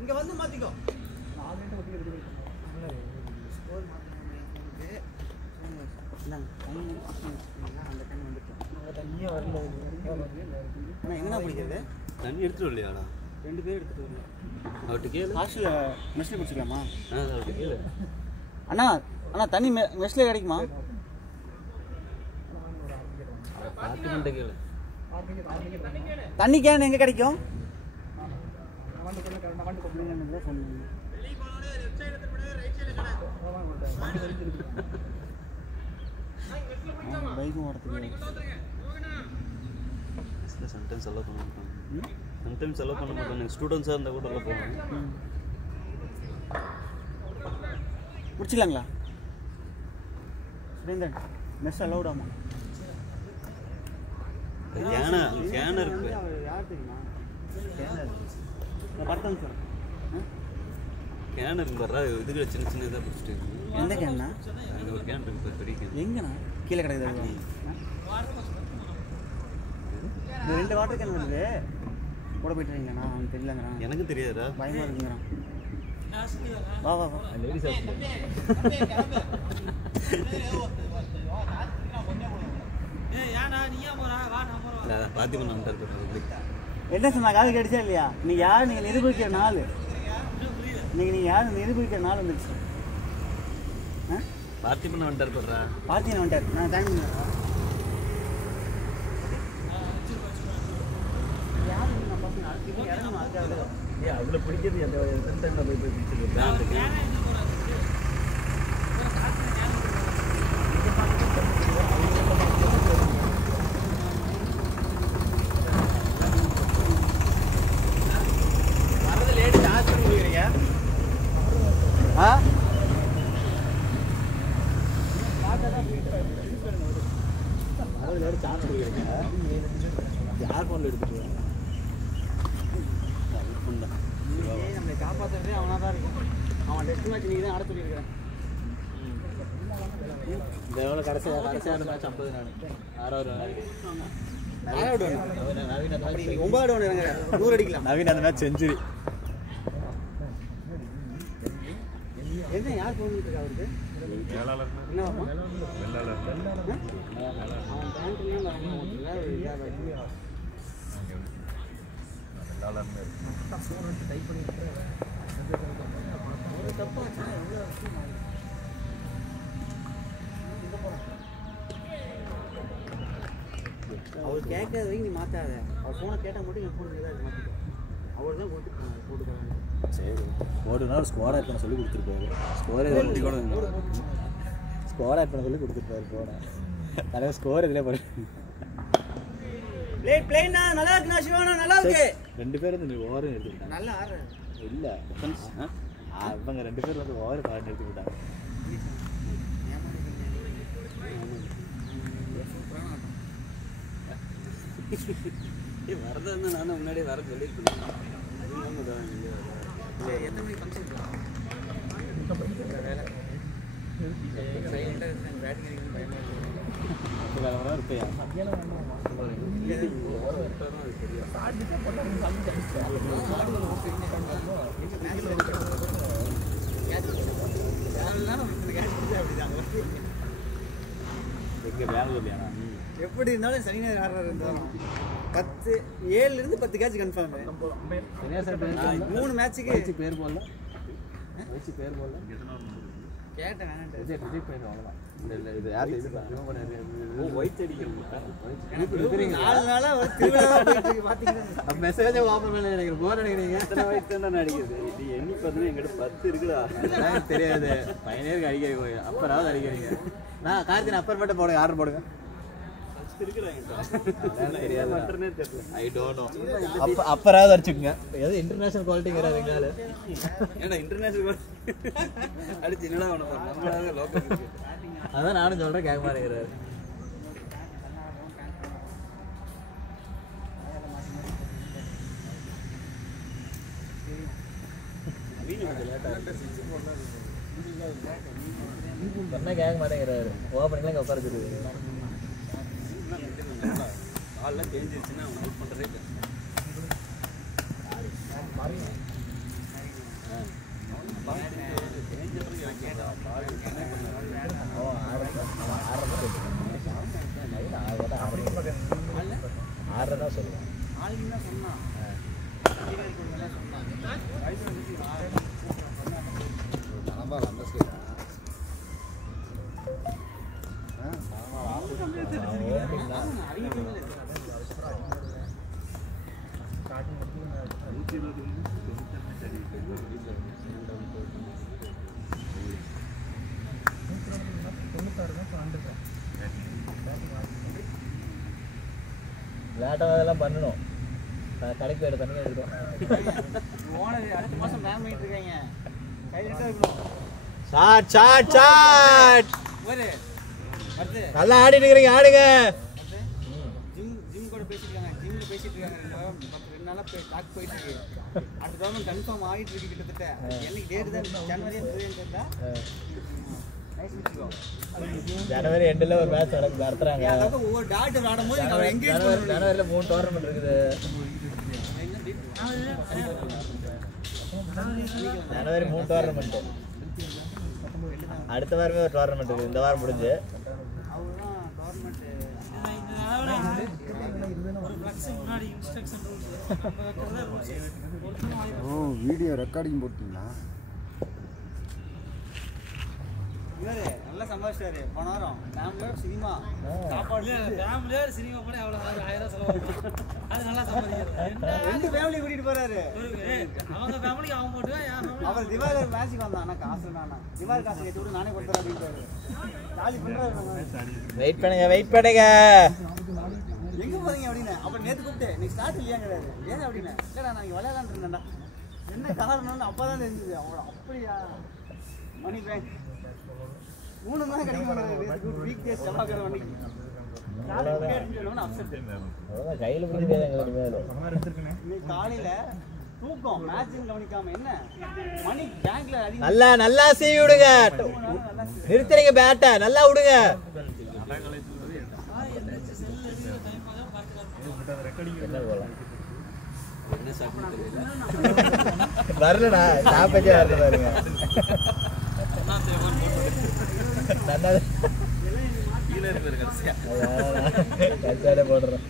இங்க வந்து மாத்திக்கோ. எங்கண்ணா பிடிக்கிறது? தண்ணி எடுத்துட்டு வரலையாடா? 2 பேர் எடுத்துட்டு வரல. அவர்கிட்ட கேளு. ஹாஸ்டல்ல மெஸ்ல குடிச்சுக்கலாமா? அவர்கிட்ட கேளு. அண்ணா தண்ணி மெஸ்ல கிடைக்குமா? பார்த்துக்கிட்ட கேளு. தண்ணி கேன் எங்க கிடைக்கும்? பைக்கும் ஓடுறது. சம்டைம்ஸ் எல்லாம் பண்ண மாட்டாங்க. சம்டைம்ஸ் எல்லாம் பண்ண மாட்டாங்க. ஸ்டூடெண்ட்ஸாக இருந்தால் கூட எல்லாம் போவாங்க. முடிச்சிடலாங்களா? சுரேந்திரன் மெஸ் அலௌடாமா? கேன் இருக்கு. யார் தெரியுமா? பார்த்தேன் சார். கேன் இருக்கு பாரு. இதுக்கு சின்ன சின்னதாக பிடிச்சிட்டு எந்த கேன்னா? அங்கே ஒரு கேன் இருக்கு பாரு, பெரிய கேன். எங்கண்ணா? கீழே கிடைக்குது. இந்த 2 வாட்டர் கேன் வருது. கூட போயிட்டு இருக்கீங்கண்ணா? அவனுக்கு தெரியலங்கிறான். எனக்கு தெரியாதா? பயமா இருக்குங்கிறான். வா லேடிஸ் பாத்திமா என்ன சொன்னா? காது கிடைச்சா இல்லையா? நீங்க யார்? நீங்க நிரூபிக்கிற நாள். நீங்க யார் நிரூபிக்கிற நாள் வந்துருச்சு. பார்த்திபன் வந்துட்டார் போடுறா. பார்த்திபன் வந்துட்டார். நான் டைம் பண்ணுறேன். அவ்வளோ பிடிக்கிறது அந்த சென்டரில் போய் பிடிச்சிருக்கு. வரது லேட் சார்ஜ் பண்ணி கொடுக்குறீங்க. வரது லேட் சார்ஜ் கொடுக்குறீங்க. யார் ஃபோனில் எடுத்துட்டு நம்மளை காப்பாற்றுறதே அவனாக தான் இருக்கும். அவன் டெஸ்ட் மேட்ச் நீங்கள் தான் ஆட சொல்லியிருக்கிறேன். இந்த எவ்வளோ கடைசியான மேட்ச் 50 நான் 6வது நவீன 9வது ஒன்று இறங்க 100 அடிக்கலாம். நவீன் அந்த மேட்ச் செஞ்சுரி. என்ன யார் பண்ணிட்டு இருக்கா அவருக்கு? என்ன அவன் பேண்ட்லாம் போகலான்னு டைப் பண்ணி ஒரு தப்பாச்சுன்னா எவ்வளோ விஷயம் அவர் கேட்காத வரைக்கும் நீ மாற்றாத. அவர் ஃபோனை கேட்டால் மட்டும் என் ஃபோனுக்கு ஏதாவது மாற்றிக்கோ. அவர் தான் போட்டுக்காங்க. சரி போடுனா ஒரு ஸ்குவாட் ஆட் பண்ண சொல்லி கொடுத்துருப்பாரு. ஸ்குவாட் ஆட் பண்ண சொல்லி கொடுத்துருப்பாரு. போனேன் தலைவர் ஸ்கோர் இதில் போடு. பிளேனா நல்லா இருக்குண்ணா சிவானா, நல்லா இருக்கு. 2 பேரும் இந்த ஓவரும் எடுத்துக்கிட்டாங்க. நல்லா ஆடுறேன். இல்லை அவங்க 2 பேர் வந்து ஓவர் பாட்டு எடுத்துக்கிட்டாங்க. வரதா இருந்தால் நான் முன்னாடியே வர சொல்லியிருக்கேன். எத்தனை மணிக்கு ஃபங்க்ஷன் வேலை இருப்பையா எங்கே பெங்களூர்லையாண்ணா? எப்படி இருந்தாலும் சனி ஞாயிறு ஆடுறாரு இருந்தாலும் 7 10 கேட்ச் கன்ஃபார்ம். 3 மேட்சுக்கு பேர் போடல பேர் போடல கேட்டேன் வேணான்ட்டு. விஜய் பேர் அவ்வளோதான். இல்லை இது யார் இது ஒயிட் அடிக்கிறோம். 4 நாளாக ஒரு திருவிழாவாக போயிட்டு இருக்கு பார்த்தீங்கன்னா. மெசேஜை ஓப்பன் பண்ண நினைக்கிறேன். போர் நினைக்கிறீங்க எத்தனை ஒயிட் தான் அடிக்கிறது. இது எண்ணி பார்த்தீங்கன்னா எங்கிட்ட 10 இருக்குடா. அதெல்லாம் தெரியாது. பையனேருக்கு அடிக்கிறீங்க. அப்பராவது அடிக்கிறீங்க. நான் கார்த்தின் அப்பர் மட்டும் போடுங்க, ஆர்டர் போடுங்க. அப்பராவது அடிச்சுக்குங்க. ஏதோ இன்டர்நேஷனல் குவாலிட்டிங்கிறாரு. ஏன்னா இன்டர்நேஷனல் அடிச்சு என்னடா நம்மளால லோக்கல். அதான் நானும் சொல்கிறேன், கேட்க மாட்டேங்கிறாரு. சொன்னா கேட்க மாட்டேங்கிறாரு. ஓப்பனிங்லாம் இங்கே உட்காந்துருக்கு. ஆள்லாம் தெரிஞ்சிருச்சுன்னா அவன் ஹெல்ப் பண்ணுறதே இல்லை. ஆடுறதா சொல்லுவான். ஆளுங்க சொன்னான் லேட்டாக அதெல்லாம் பண்ணணும். கடைக்கு போய்ட்டு தண்ணி எடுத்துக்கோ. ஓனர் அடுத்த மாதம் பிளான் பண்ணிட்டு இருக்காங்க. கையிலிட்டா இருக்கணும். Shot shot shot. ஒரு அடுத்து நல்லா ஆடிட்டு இருக்கிறீங்க, ஆடுங்க. ஜிம் கூட பேசிட்டு இருக்காங்க. ஜிம்ல பேசிட்டு இருக்காங்க. 2 நாளா டாக் போயிட்டு இருக்கு. அடுத்த தடவை கன்ஃபார்ம் ஆகிட்டு இருக்கு கிட்டத்தட்ட. என்னைக்கு டேட் தான் ஜனவரி 20 தான். ஜனவரி எண்டில் ஒரு மேட்ச் நடத்துறாங்க. ஒவ்வொரு டாட் ஆடும்போது ஜனவரியில் 3 டோர்னமெண்ட் இருக்குது. ஜனவரி 3 டோர்னமெண்ட். அடுத்த வாரமே ஒரு டோர்னமெண்ட் இருக்குது. இந்த வாரம் முடிஞ்சு வீடியோ ரெக்கார்டிங் போட்டீங்களா? இவரு நல்லா சம்பாதிச்சாரு. போன வாரம் ஃபேமிலியோட சினிமா சாப்பாடு ஃபேமிலியோட சினிமா போனால் எவ்வளோ 1000 செலவு. அது நல்லா சம்பாதிக்கிறது. 2 ஃபேமிலி கூட்டிட்டு போறாரு. அவங்க ஃபேமிலிக்கு அவன் போட்டுவேன். அவர் திவாகர் மேட்சுக்கு வந்தான். ஆனால் காசு வேணாம். திவாகர் காசு கேட்டு விட்டு நானே கொடுத்துறேன் அப்படின்ட்டாரு. ஜாலி பண்ணுறாரு. வெயிட் பண்ணுங்க, வெயிட் பண்ணுங்க. எங்கே போறீங்க அப்படின்னு. அப்புறம் நேற்று கூப்பிட்டு நீ ஸ்டார்ட் இல்லையா கிடையாது. ஏன் அப்படின்னு. இல்லைடா நான் இங்கே விளையாடான்னு இருந்தேன்டா. என்ன காரணம்னு அப்போ தான் தெரிஞ்சுது. அவ்வளோ அப்படியா மணி பேங்க் 3 தான் கிடைக்க மாட்டேங்குது. வீக் டேஸ் செவ்வாய்க்கிழமை அன்னைக்கு கையில் பிடிச்சிருக்காங்க. இன்னைக்கு காலையில தூக்கம் மேட்சுன்னு கவனிக்காம என்ன மணி பேங்க்ல நல்லா நல்லா சீவி விடுங்க. நிறுத்துறீங்க பேட்டை, நல்லா விடுங்க. வரலண்ணா, ஸ்டாப்பேஜே வரல பாருங்க. கச்சாடே போடுறோம்.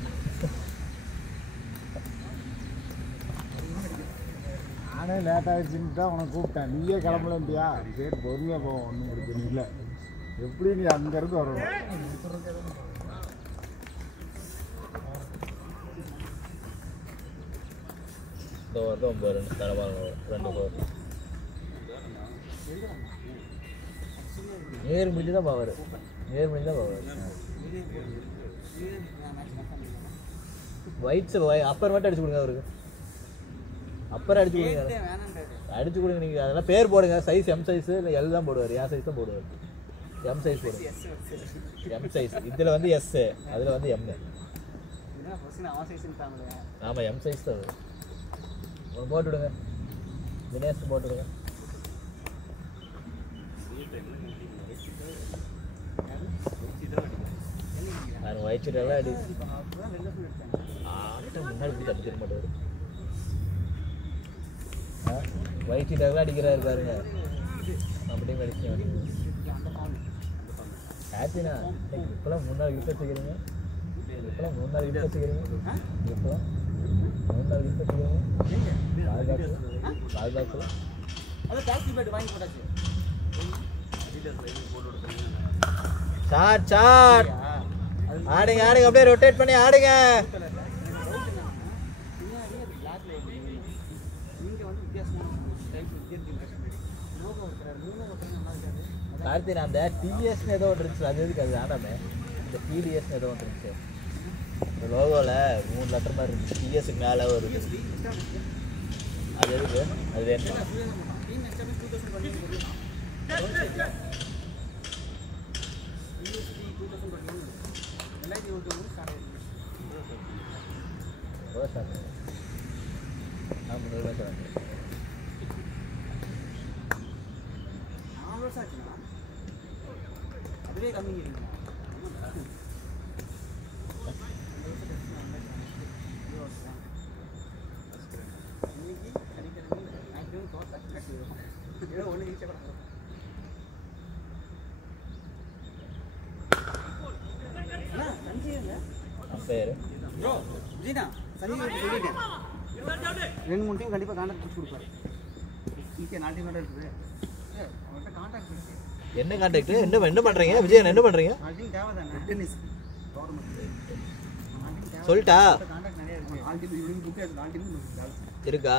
நானே லேட் ஆகிடுச்சுன்னு தான் உனக்கு கூப்பிட்டேன். நீயே கிளம்பலன்ட்டியா? சரி பொறுமையாக போவோம், ஒன்றும் பிரச்சனை இல்லை. எப்படி நீ அங்கேருந்து வரணும்? நேர் முடிஞ்சுதான் பவர், நேர் முடிஞ்சுதான் பவர். ஒயிட்ஸ் அப்பர் மட்டும் அடிச்சு கொடுங்க அவருக்கு. அப்பர் அடிச்சு கொடுங்க, அடிச்சு கொடுங்க. நீங்கள் அதெல்லாம் பேர் போடுங்க. சைஸ் எம் சைஸ் இல்லை எல் தான் போடுவார். என் சைஸ் தான் போடுவார். எம் சைஸ் போடுங்க. எம் சைஸ் இதில் வந்து எஸ், அதில் வந்து எம். ஆமாம் எம் சைஸ் தான். ஒன்று போட்டு விடுங்க. தினேஷ் போட்டு விடுங்க. நான் ஒயிட் சீட்டெல்லாம் அடி முன்னாடி போய் தடுத்துட மாட்டார். ஒயிட் சீட்டெல்லாம் அடிக்கிறாரு பாருங்க. அப்படியே அடிச்சேன். ஹாப்பினா இப்போலாம் 3 நாள் கிஃப்ட் வச்சுக்கிறீங்க. இப்போலாம் 3 நாள் கிஃப்ட் வச்சுக்கிறீங்க. இப்போலாம் 3 நாள் கிஃப்ட் வச்சுக்கிறீங்க. பாதுகாக்கலாம் சாட் சாட் ஆடுங்க ஆடுங்க. அப்படியே ரொட்டேட் பண்ணி ஆடுங்க. கார்த்தி நான் அந்த டிஎஸ்னு ஏதோ ஒன்று இருந்துச்சு, அது எதுக்கு அது ஆடாமே? இந்த டிடிஎஸ்னு ஏதோ ஒன்று இருந்துச்சு. இந்த லோகோவில் 3 லெட்டர் மாதிரி இருந்துச்சு. டிஎஸ்க்கு மேலே ஒரு அது எதுக்கு? அது வேணுமா? அதுவே கம்மி. பேர் ப்ரோ ஜீனா சஞ்சீவ் சொல்லிட்டேன். 2-3 டீம் கண்டிப்பாக கான்டாக்ட் பிடிச்சி கொடுப்பாரு. இங்கே 4 டீம் இருக்குது. அவர்கிட்ட கான்டாக்ட் இருக்கு. என்ன கான்டாக்ட்? என்ன பண்ணுறீங்க விஜயன்? என்ன பண்ணுறீங்க? டீம் தேவை தானே? டென்னிஸ் சொல்லிட்டா கான்டாக்ட் நிறைய இருக்கு. 4 டீம் இவங்க புக் ஆகுது. 4 டீம் இருக்கா?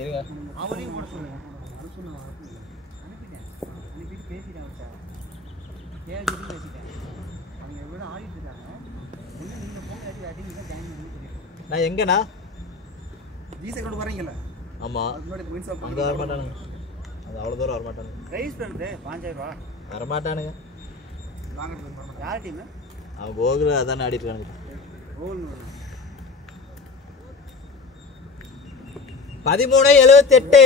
இருங்க அவரையும் போட சொல்லுங்க. அனுப்பிட்டேன். அனுப்பிட்டு பேசிட்டேன் அவர்கிட்ட. கேள்வி பேசிட்டேன். அவங்க எவ்வளோ ஆடிட்டு இருக்காங்க. நீங்கள் போங்க அடி நீங்கள் ஜாயின் பண்ணி சொல்லிட்டு நான் எங்கண்ணா? ஜிசை கொண்டு வரீங்கல்ல? ஆமாம் அங்கே வரமாட்டானுங்க. அது அவ்வளோ தூரம் வரமாட்டானுங்க. ரைஸ் பண்ணுறது 5000 ரூபா வரமாட்டானுங்க. யார் டீமு? அவன் கோகுல் அதானே ஆடிட்டுருக்கானுங்க. 1378.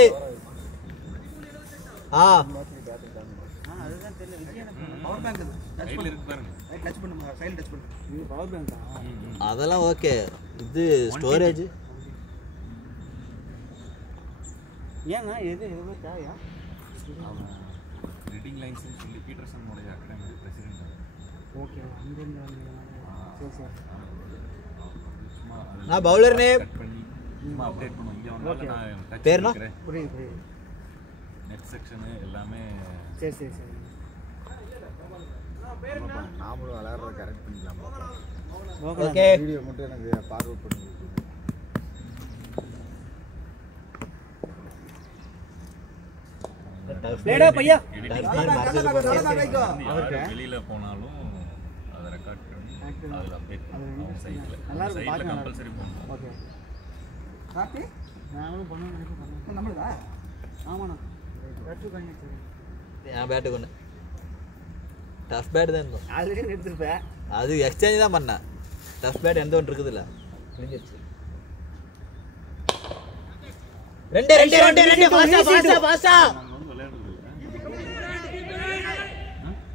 அதுதான் தெரியல. விஜய் பவர் பேங்க் டச் பண்ணுங்க. சைல் டச் பண்ணுங்க. இது பவர் பேங்க் அதெல்லாம் ஓகே. இது ஸ்டோரேஜ் ஏன்னா எது எதுவுமே தேவையா? ரீடிங் லைன்ஸ் சொல்லி பீட்டர்சன் உடைய அகாடமி பிரசிடென்ட். ஓகே அங்கிருந்து சரி சரி. நான் பவுலர் நேம் கட் பண்ணி சும்மா அப்டேட் பண்ணுவோம். இங்கே வந்தாலும் நான் டச் பேர்னா? புரியுது புரியுது. நெட் செக்ஷனு எல்லாமே சரி சரி சரி. நாமளும் விளையாடுறத கரெக்ட் பண்ணிக்கலாம். ஓகே வீடியோ மட்டும் எனக்கு ஃபார்வர்ட் பண்ணி லேடா பையா வெளியில போனாலும் அதை ரெக்கார்ட் பண்ணி அதில் அப்டேட் பண்ணுவோம். சைட்டில் நல்லா இருக்கு. சைட்டில் கம்பல்சரி பண்ணுவோம். ஓகே கார்த்தி நாங்களும் பண்ணணும் நினைப்போம். நம்மளுதா? ஆமாண்ணா கட்டு பண்ணி சரி. என் பேட்டுக்கு ஒன்று டஃப் பேட் தான் இருந்தோம். ஆல்ரெடி எடுத்துருப்பேன். அது எக்ஸ்சேஞ்ச் தான் பண்ணேன். டஃப் பேட் எந்த ஒன்று இருக்குதுல்ல கிழிஞ்சிருச்சு. 2 பாஸ்டா.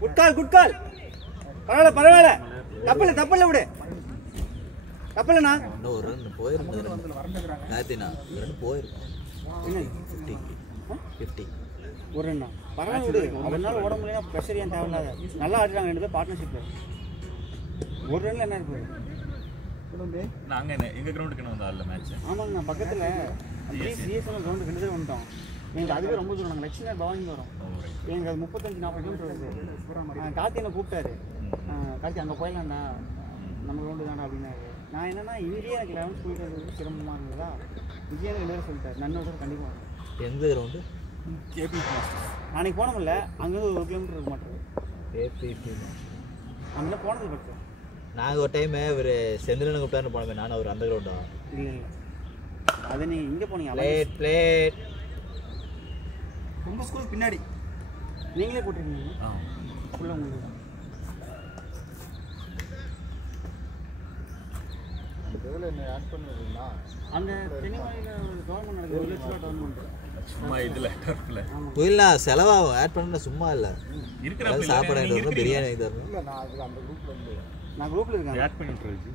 Good call good call. பரவாயில்ல பரவாயில்ல. தப்பல விடு. தப்பலண்ணா. இன்னும் ஒரு ரன் போயிருக்கும். நாத்தினா ஒரு ரன் போயிருக்கும். என்ன 50 ஒரு ரன்னா பரவாயில்ல விடு. அதனால ஓட முடியல. ப்ரெஷர் ஏன் தேவையில்லாத. நல்லா ஆடுறாங்க 2 பேர் பார்ட்னர்ஷிப். ஒரு ரன்ல என்ன இருக்கு? தம்பி நாங்க எங்க கிரவுண்டுக்கு என்ன வந்தா இல்ல மேட்ச். ஆமாங்க நான் பக்கத்தில் சிஎஸ்எல் கிரவுண்டு 2 பேர் வந்துட்டோம். எங்களுக்கு அதுவே ரொம்ப தூரம். நாங்கள் லட்சுமி பவானி வரோம். எங்களுக்கு அது 35-40 கிலோமீட்டர் வருது. கார்த்தி என்ன கூப்பிட்டாரு, கார்த்தி அங்கே போயிடலாம்டா நம்ம கிரவுண்டு தானே அப்படின்னாரு. நான் என்னன்னா இங்கேயே எனக்கு 11th போயிட்டு வந்தது சிரமமாக இருந்ததா விஜய் எனக்கு எல்லாரும் சொல்லிட்டாரு நன்மை சார் கண்டிப்பாக வரும். எந்த கிரவுண்டு? KP masters. நாளைக்கு போனோம்ல அங்கேருந்து 1 கிலோமீட்டர் இருக்க மாட்டேன். கேபிசி அங்கே போனது பட்டு நாங்கள் ஒரு டைம் ஒரு செந்திலனை கூப்பிட்டான்னு போனோமே, நானும் அவர் அந்த கிரவுண்டா? இல்லை இல்லை அதை நீங்கள் இங்கே போனீங்க பிளேட் பிளேட் உங்கள் ஸ்கூலுக்கு பின்னாடி நீங்களே போட்டிருக்கீங்க ஃபுல்லாக உங்களுக்கு தான். இதில் என்ன ஆட் பண்ணுவீங்களா? அந்த தென்னிமலையில் ஒரு கவர்மெண்ட் நடக்குது 1 லட்ச ரூபா கவர்மெண்ட். சும்மா இதுல டர்ஃப்ல கோயில்னா செலவாகும், ஆட் பண்ண சும்மா இல்லை. இருக்கிற சாப்பாடு தரணும், பிரியாணி தரணும். இல்லை நான் அதில் அந்த குரூப்பில் இருந்து நான் குரூப்பில் இருக்கேன். ஆட் பண்ணிட்டு இருக்கு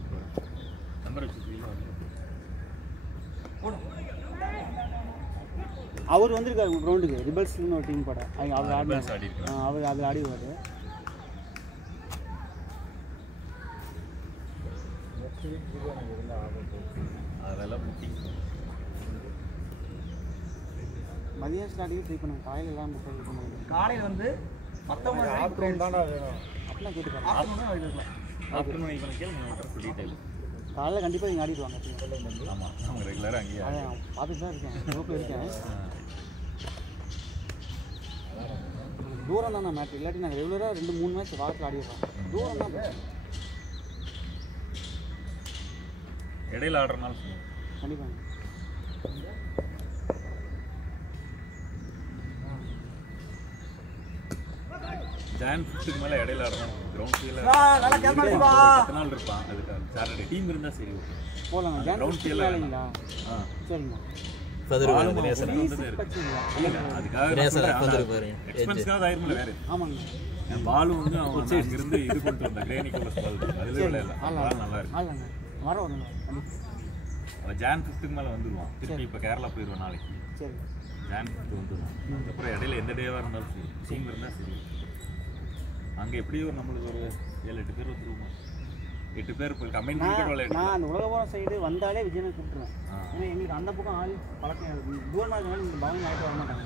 நம்பர் வச்சிருக்கீங்களா? அவர் வந்திருக்காரு உங்கள் கிரவுண்டுக்கு ரிபல்ஸ்னு ஒரு டீம் போட அவர் ஆடி இருக்காரு. அவர் அதில் ஆடிவார். நெக்ஸ்ட் வீக் பிரியாணி இருந்தால் ஆர்டர் போட்டு அதெல்லாம் புக்கிங். மதியம் ஸ்டார்டிங் ட்ரை பண்ணுங்க. காலையில் எல்லாம் புக் பண்ணுங்க. காலையில் வந்து 19 ஆஃப்டர்நூன் தானே வேணும். அப்படிலாம் கேட்டுக்காங்க. ஆஃப்டர்நூன் இவனை கேளு நான் உடனே சொல்லிட்டேன். காலையில் கண்டிப்பாக நீங்கள் ஆடிடுவாங்க. ஆமா அவங்க ரெகுலரா அங்கேயே அதான் பார்த்துட்டு தான் இருக்கேன், குரூப்பில் இருக்கேன். தூரம் தான் நான் மேட்ச் இல்லாட்டி நாங்கள் ரெகுலராக 2-3 மேட்ச் வாரத்தில் ஆடிடுறோம். தூரம் தான் பிரச்சனை. இடையில ஆடுறனால சொல்லுங்க. கண்டிப்பாக ஜான் 5க்கு மேல இடையில ஆடுறோம். கிரவுண்ட் கீழ 10 நாள் இருப்பான். அதுக்கு சாட்டர்டே டீம் இருந்தா சரி ஓகே போகலாம். கிரவுண்ட் கீழ வேலைங்களா? சரிங்க. பதிருவாங்க தினேசன். அதுக்காக எக்ஸ்பென்ஸ்க்காக ஆயிருமில்ல வேற. ஆமாங்க. பாலும் வந்து அவன் அங்கிருந்து இது கொண்டு வந்த கிரேனிக்கோலஸ் பால் அதுவே விளையாடல. பால் நல்லா இருக்கு. ஆமாங்க. வரோம். அவன் ஜான் 5க்கு மேல வந்துருவான். திருப்பி இப்போ கேரளா போயிடுவான் நாளைக்கு. சரி. ஜான் 5 வந்துடுவான். அதுக்கப்புறம் இடையில எந்த டேவாக இருந்தாலும் சரி டீம் இருந்தால் சரி. அங்கே எப்படியும் ஒரு நம்மளுக்கு ஒரு 7-8 பேர் வந்துருவோம். 8 பேர் இப்போ கம்பைன் கிரிக்கெட் விளையாடு. நான் அந்த உலகபோன சைடு வந்தாலே விஜயனை கூப்பிட்டுருவேன். ஏன்னா எங்களுக்கு அந்த பக்கம் ஆள் பழக்கம் தூரமாக இருந்தாலும் இந்த பவன் ஆகிட்டு வர மாட்டாங்க.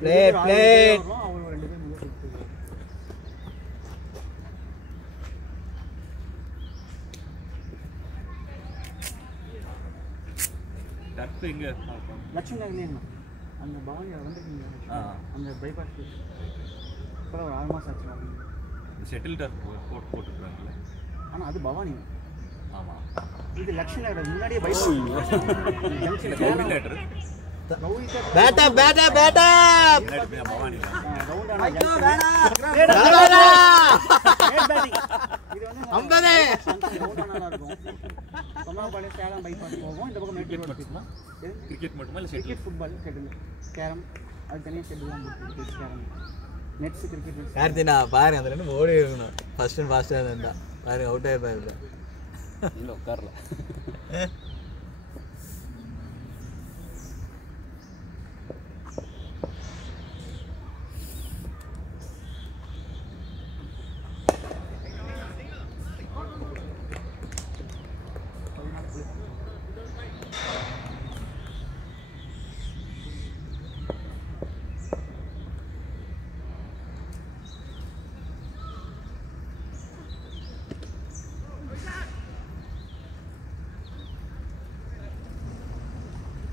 பிளேட் பிளேட் அவங்க 2 பேர் முடிச்சு கொடுத்துருக்காங்க. டர்ஃப் எங்கே லட்சுமி நகர்லேயே அந்த பவானியில் வந்துருக்கீங்க. அந்த பைபாஸ் இப்போ ஒரு 6 மாதம் ஆச்சு. Shuttle turf போட்டுருக்காங்கல்ல. ஆனால் அது பவானி. ஆமாம் இது லட்சுமி நகர் முன்னாடியே பைபாஸ். தேட்டர் பேட்டா பேட்டா பேட்டா பவானி ரவுண்டான இது வந்து 50 ரவுண்டானா இருக்கும். கொமரபாளைய சேலம் பைபாஸ் போகும். இந்த பக்கம் மேட்டூர் போட்டுக்கலாம். கிரிக்கெட் மட்டுமா இல்லை கிரிக்கெட் ஃபுட்பால் ஷட்டில் கேரம் அது தனியாக ஷட்டில் தான் போட்டு கேரம் நெட்ஸ் கிரிக்கெட் நெட்ஸ். கார்த்தினா பாரு அந்த 2 ஓடி இருக்கணும். ஃபர்ஸ்ட் அண்ட் ஃபாஸ்ட்டாக இருந்தா பாருங்க அவுட் ஆயிருப்பாரு. இல்லை உட்காரல.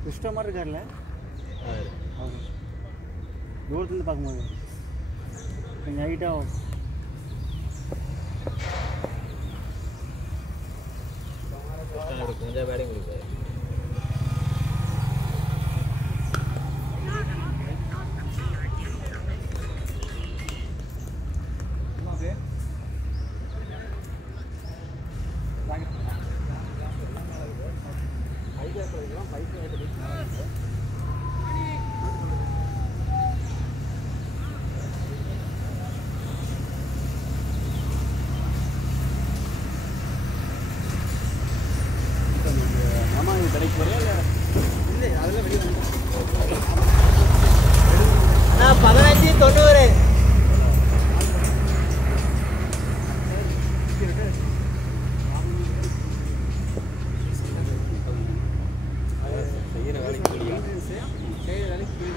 கஷ்டமாக இருக்கார்ல தூரத்துலேருந்து பார்க்கும்போது கொஞ்சம் ஹைட்டாக கொஞ்சம் பேட்டிங் கொடுப்பாரு. ஆமாம் மெயின்டெனன்ஸு செய்கிற வேலைக்கு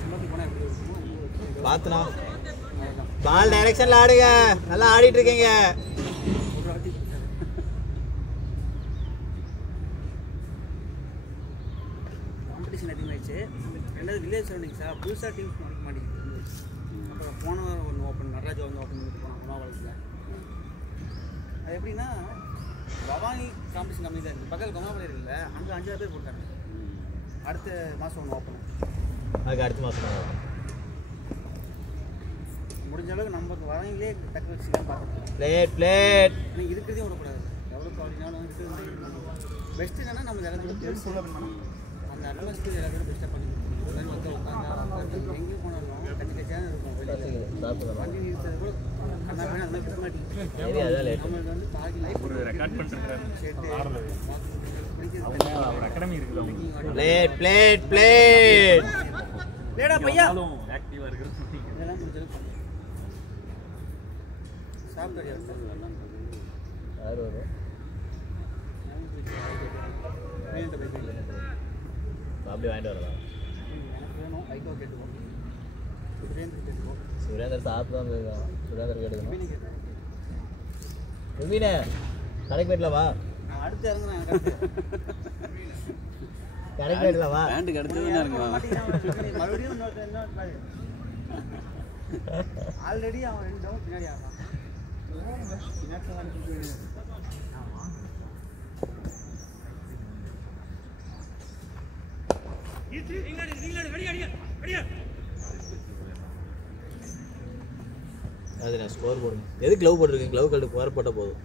சுமத்தி போனால் எப்படி இருக்குமோ பார்த்துனா பால் டைரக்ஷனில் ஆடுங்க, நல்லா ஆடிட்டு இருக்கீங்க. ஒரு வாட்டி காம்படிஷன் அதிகமாகிடுச்சு. ரெண்டாவது வில்லேஜ் சரௌண்டிங்ஸா புதுசாக டீம்ஸ் நடக்க மாட்டேங்குது. அப்புறம் போன வாரம் ஒன்று ஓப்பன் நடராஜா வந்து ஓப்பன் பண்ணிட்டு போனாங்க உணவாளத்தில். அது எப்படின்னா பவானி காம்படிஷன் கம்மி தான் இருக்குது. பக்கத்தில் கொமாபுரம் இருக்குல்ல, அங்கே 5,000 பேர் போட்டாங்க. அடுத்த மாதம் ஒன்று ஓப்பன். அதுக்கு அடுத்த மாதம் முடிஞ்ச அளவுக்கு நம்ம வரவங்களே தக்க வச்சு தான் பார்க்கணும். பிளேட் ஆனால் இருக்கிறதையும் விடக்கூடாது. எவ்வளோ குவாலிட்டினாலும் இருக்கிறது பெஸ்ட்டு என்னன்னா நம்ம எல்லாத்தையும் பெருசு அந்த அட்மாஸ்பியர் எல்லாத்தையும் பெஸ்ட்டாக பண்ணி உட்காந்து எங்கேயும் போனாலும் கட்சி கட்சியாக இருக்கும். வண்டி நிறுத்தது கூட கண்ணா பண்ணி அது மாதிரி பிடிக்க மாட்டேங்குது. நம்மளுக்கு வந்து பாதி லைஃப் ஒரு ரெக்கார்ட் பண்ணிருக்காரு அவர் அகாடமி இருக்குது. பிளேட் லேடா பையா ஆக்டிவாக இருக்கிறது இதெல்லாம் முடிஞ்சது. சாப்பிட்டு எல்லாம் யார் வரும்? அப்படி வாங்கிட்டு வரலாம். எனக்கு வேணும் ஐக்கோ கேட்டுக்கோ, சுரேந்தர் கேட்டுக்கோ. சுரேந்தர் சாப்பிட்டு தான் இருக்கான். சுரேந்தர் கேட்டுக்கணும். மீனு கேட்டேன். மீனே கடைக்கு போயிடலாம் வா. நான் அடுத்து இறங்குறேன். கடைக்கு போயிடலாம் வா. பேண்ட்டுக்கு அடுத்து தான் இருக்குமா? மறுபடியும் இன்னொரு ஆல்ரெடி அவன் 2 டவுன் பின்னாடி ஆடுறான். அது நான் ஸ்கோர் போடுங்க. எது க்ளவ் போட்டிருக்கீங்க? க்ளவ் கழுட்டு போகிற போட்டால் போதும்.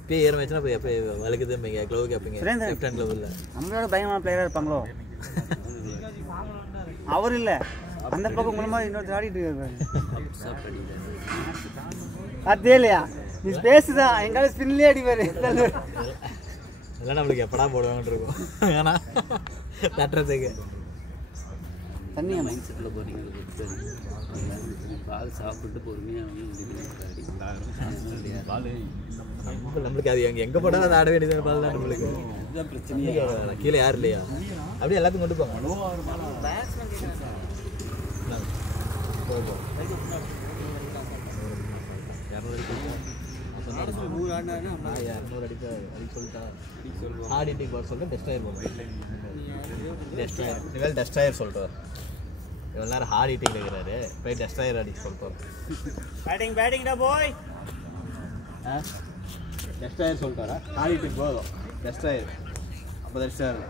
இப்பயே ஏற வச்சுன்னா இப்போ எப்போ வலிக்குதும்பீங்க. க்ளவ் கேட்பீங்க. லெஃப்ட் ஹேண்ட் க்ளவ் இல்லை. நம்மளோட பயமான பிளேயராக இருப்பாங்களோ? அவர் இல்லை, அந்த பக்கம் மூலமாக இன்னொருத்தர் ஆடிட்டு இருக்காரு. அதே இல்லையா நீ பேசுதான் எங்கால ஸ்பின்லேயே அடிப்பாரு. அதெல்லாம் நம்மளுக்கு எப்படா போடுவாங்கன்னு இருக்கும். ஏன்னா தட்டுறதுக்கு தண்ணியா மைண்ட் செட்டில் போகிறீங்க. பால் சாப்பிட்டு பொறுமையாக பால் நம்மளுக்கு அது எங்கே போட்டாலும் அதை ஆட வேண்டியது பால் தான் நம்மளுக்கு. இதுதான் பிரச்சனையே. கீழே யாரும் இல்லையா? அப்படியே எல்லாத்தையும் கொண்டு போங்க. நூறு ஆடினாருன்னா 200 அடிக்க சொல்லிட்டா ஆடிட்டிங் போட சொல்லிட்டு டெஸ்டாயர் போடுவேன். டெஸ்டாயர் சொல்லிட்டு இவ்வளோ நேரம் ஹார்ட் ஹீட்டிங் இருக்கிறாரு. போய் டெஸ்டாயர் அடிக்க சொல்லிட்டு பேட்டிங்டா போய் டெஸ்டாயர் சொல்லிட்டாரா? ஹார்ட் ஹீட்டிங் போதும் டெஸ்டாயர். அப்போ டெஸ்டாயர்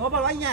நோபால் வாங்க.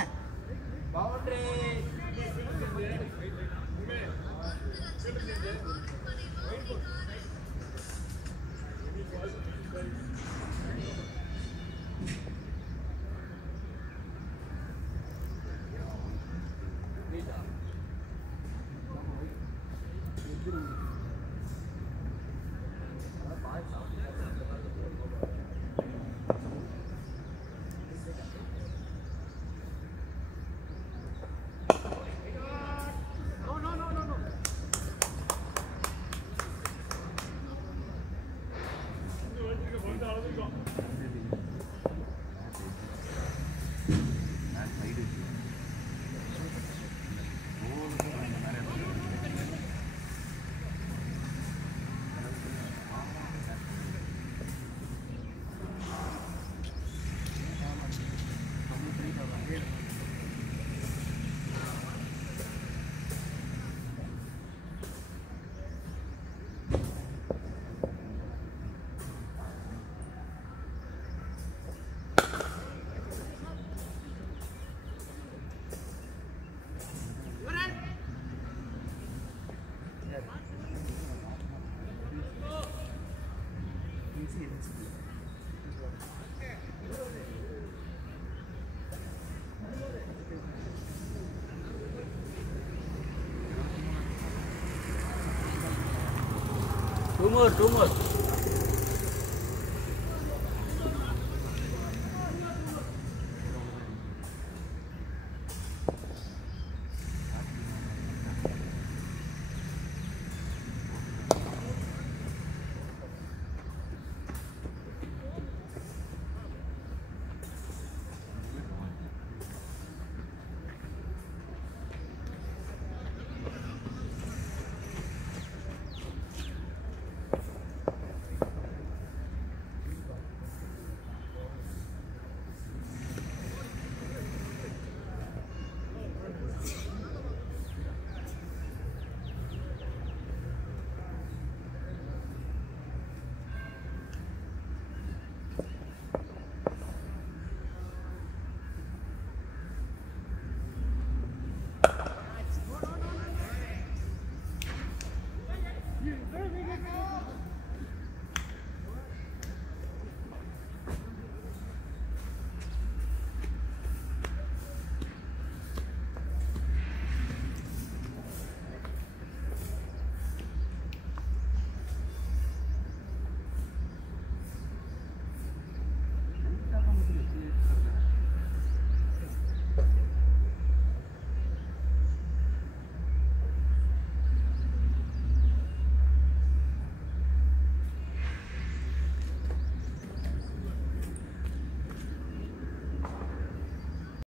Two more.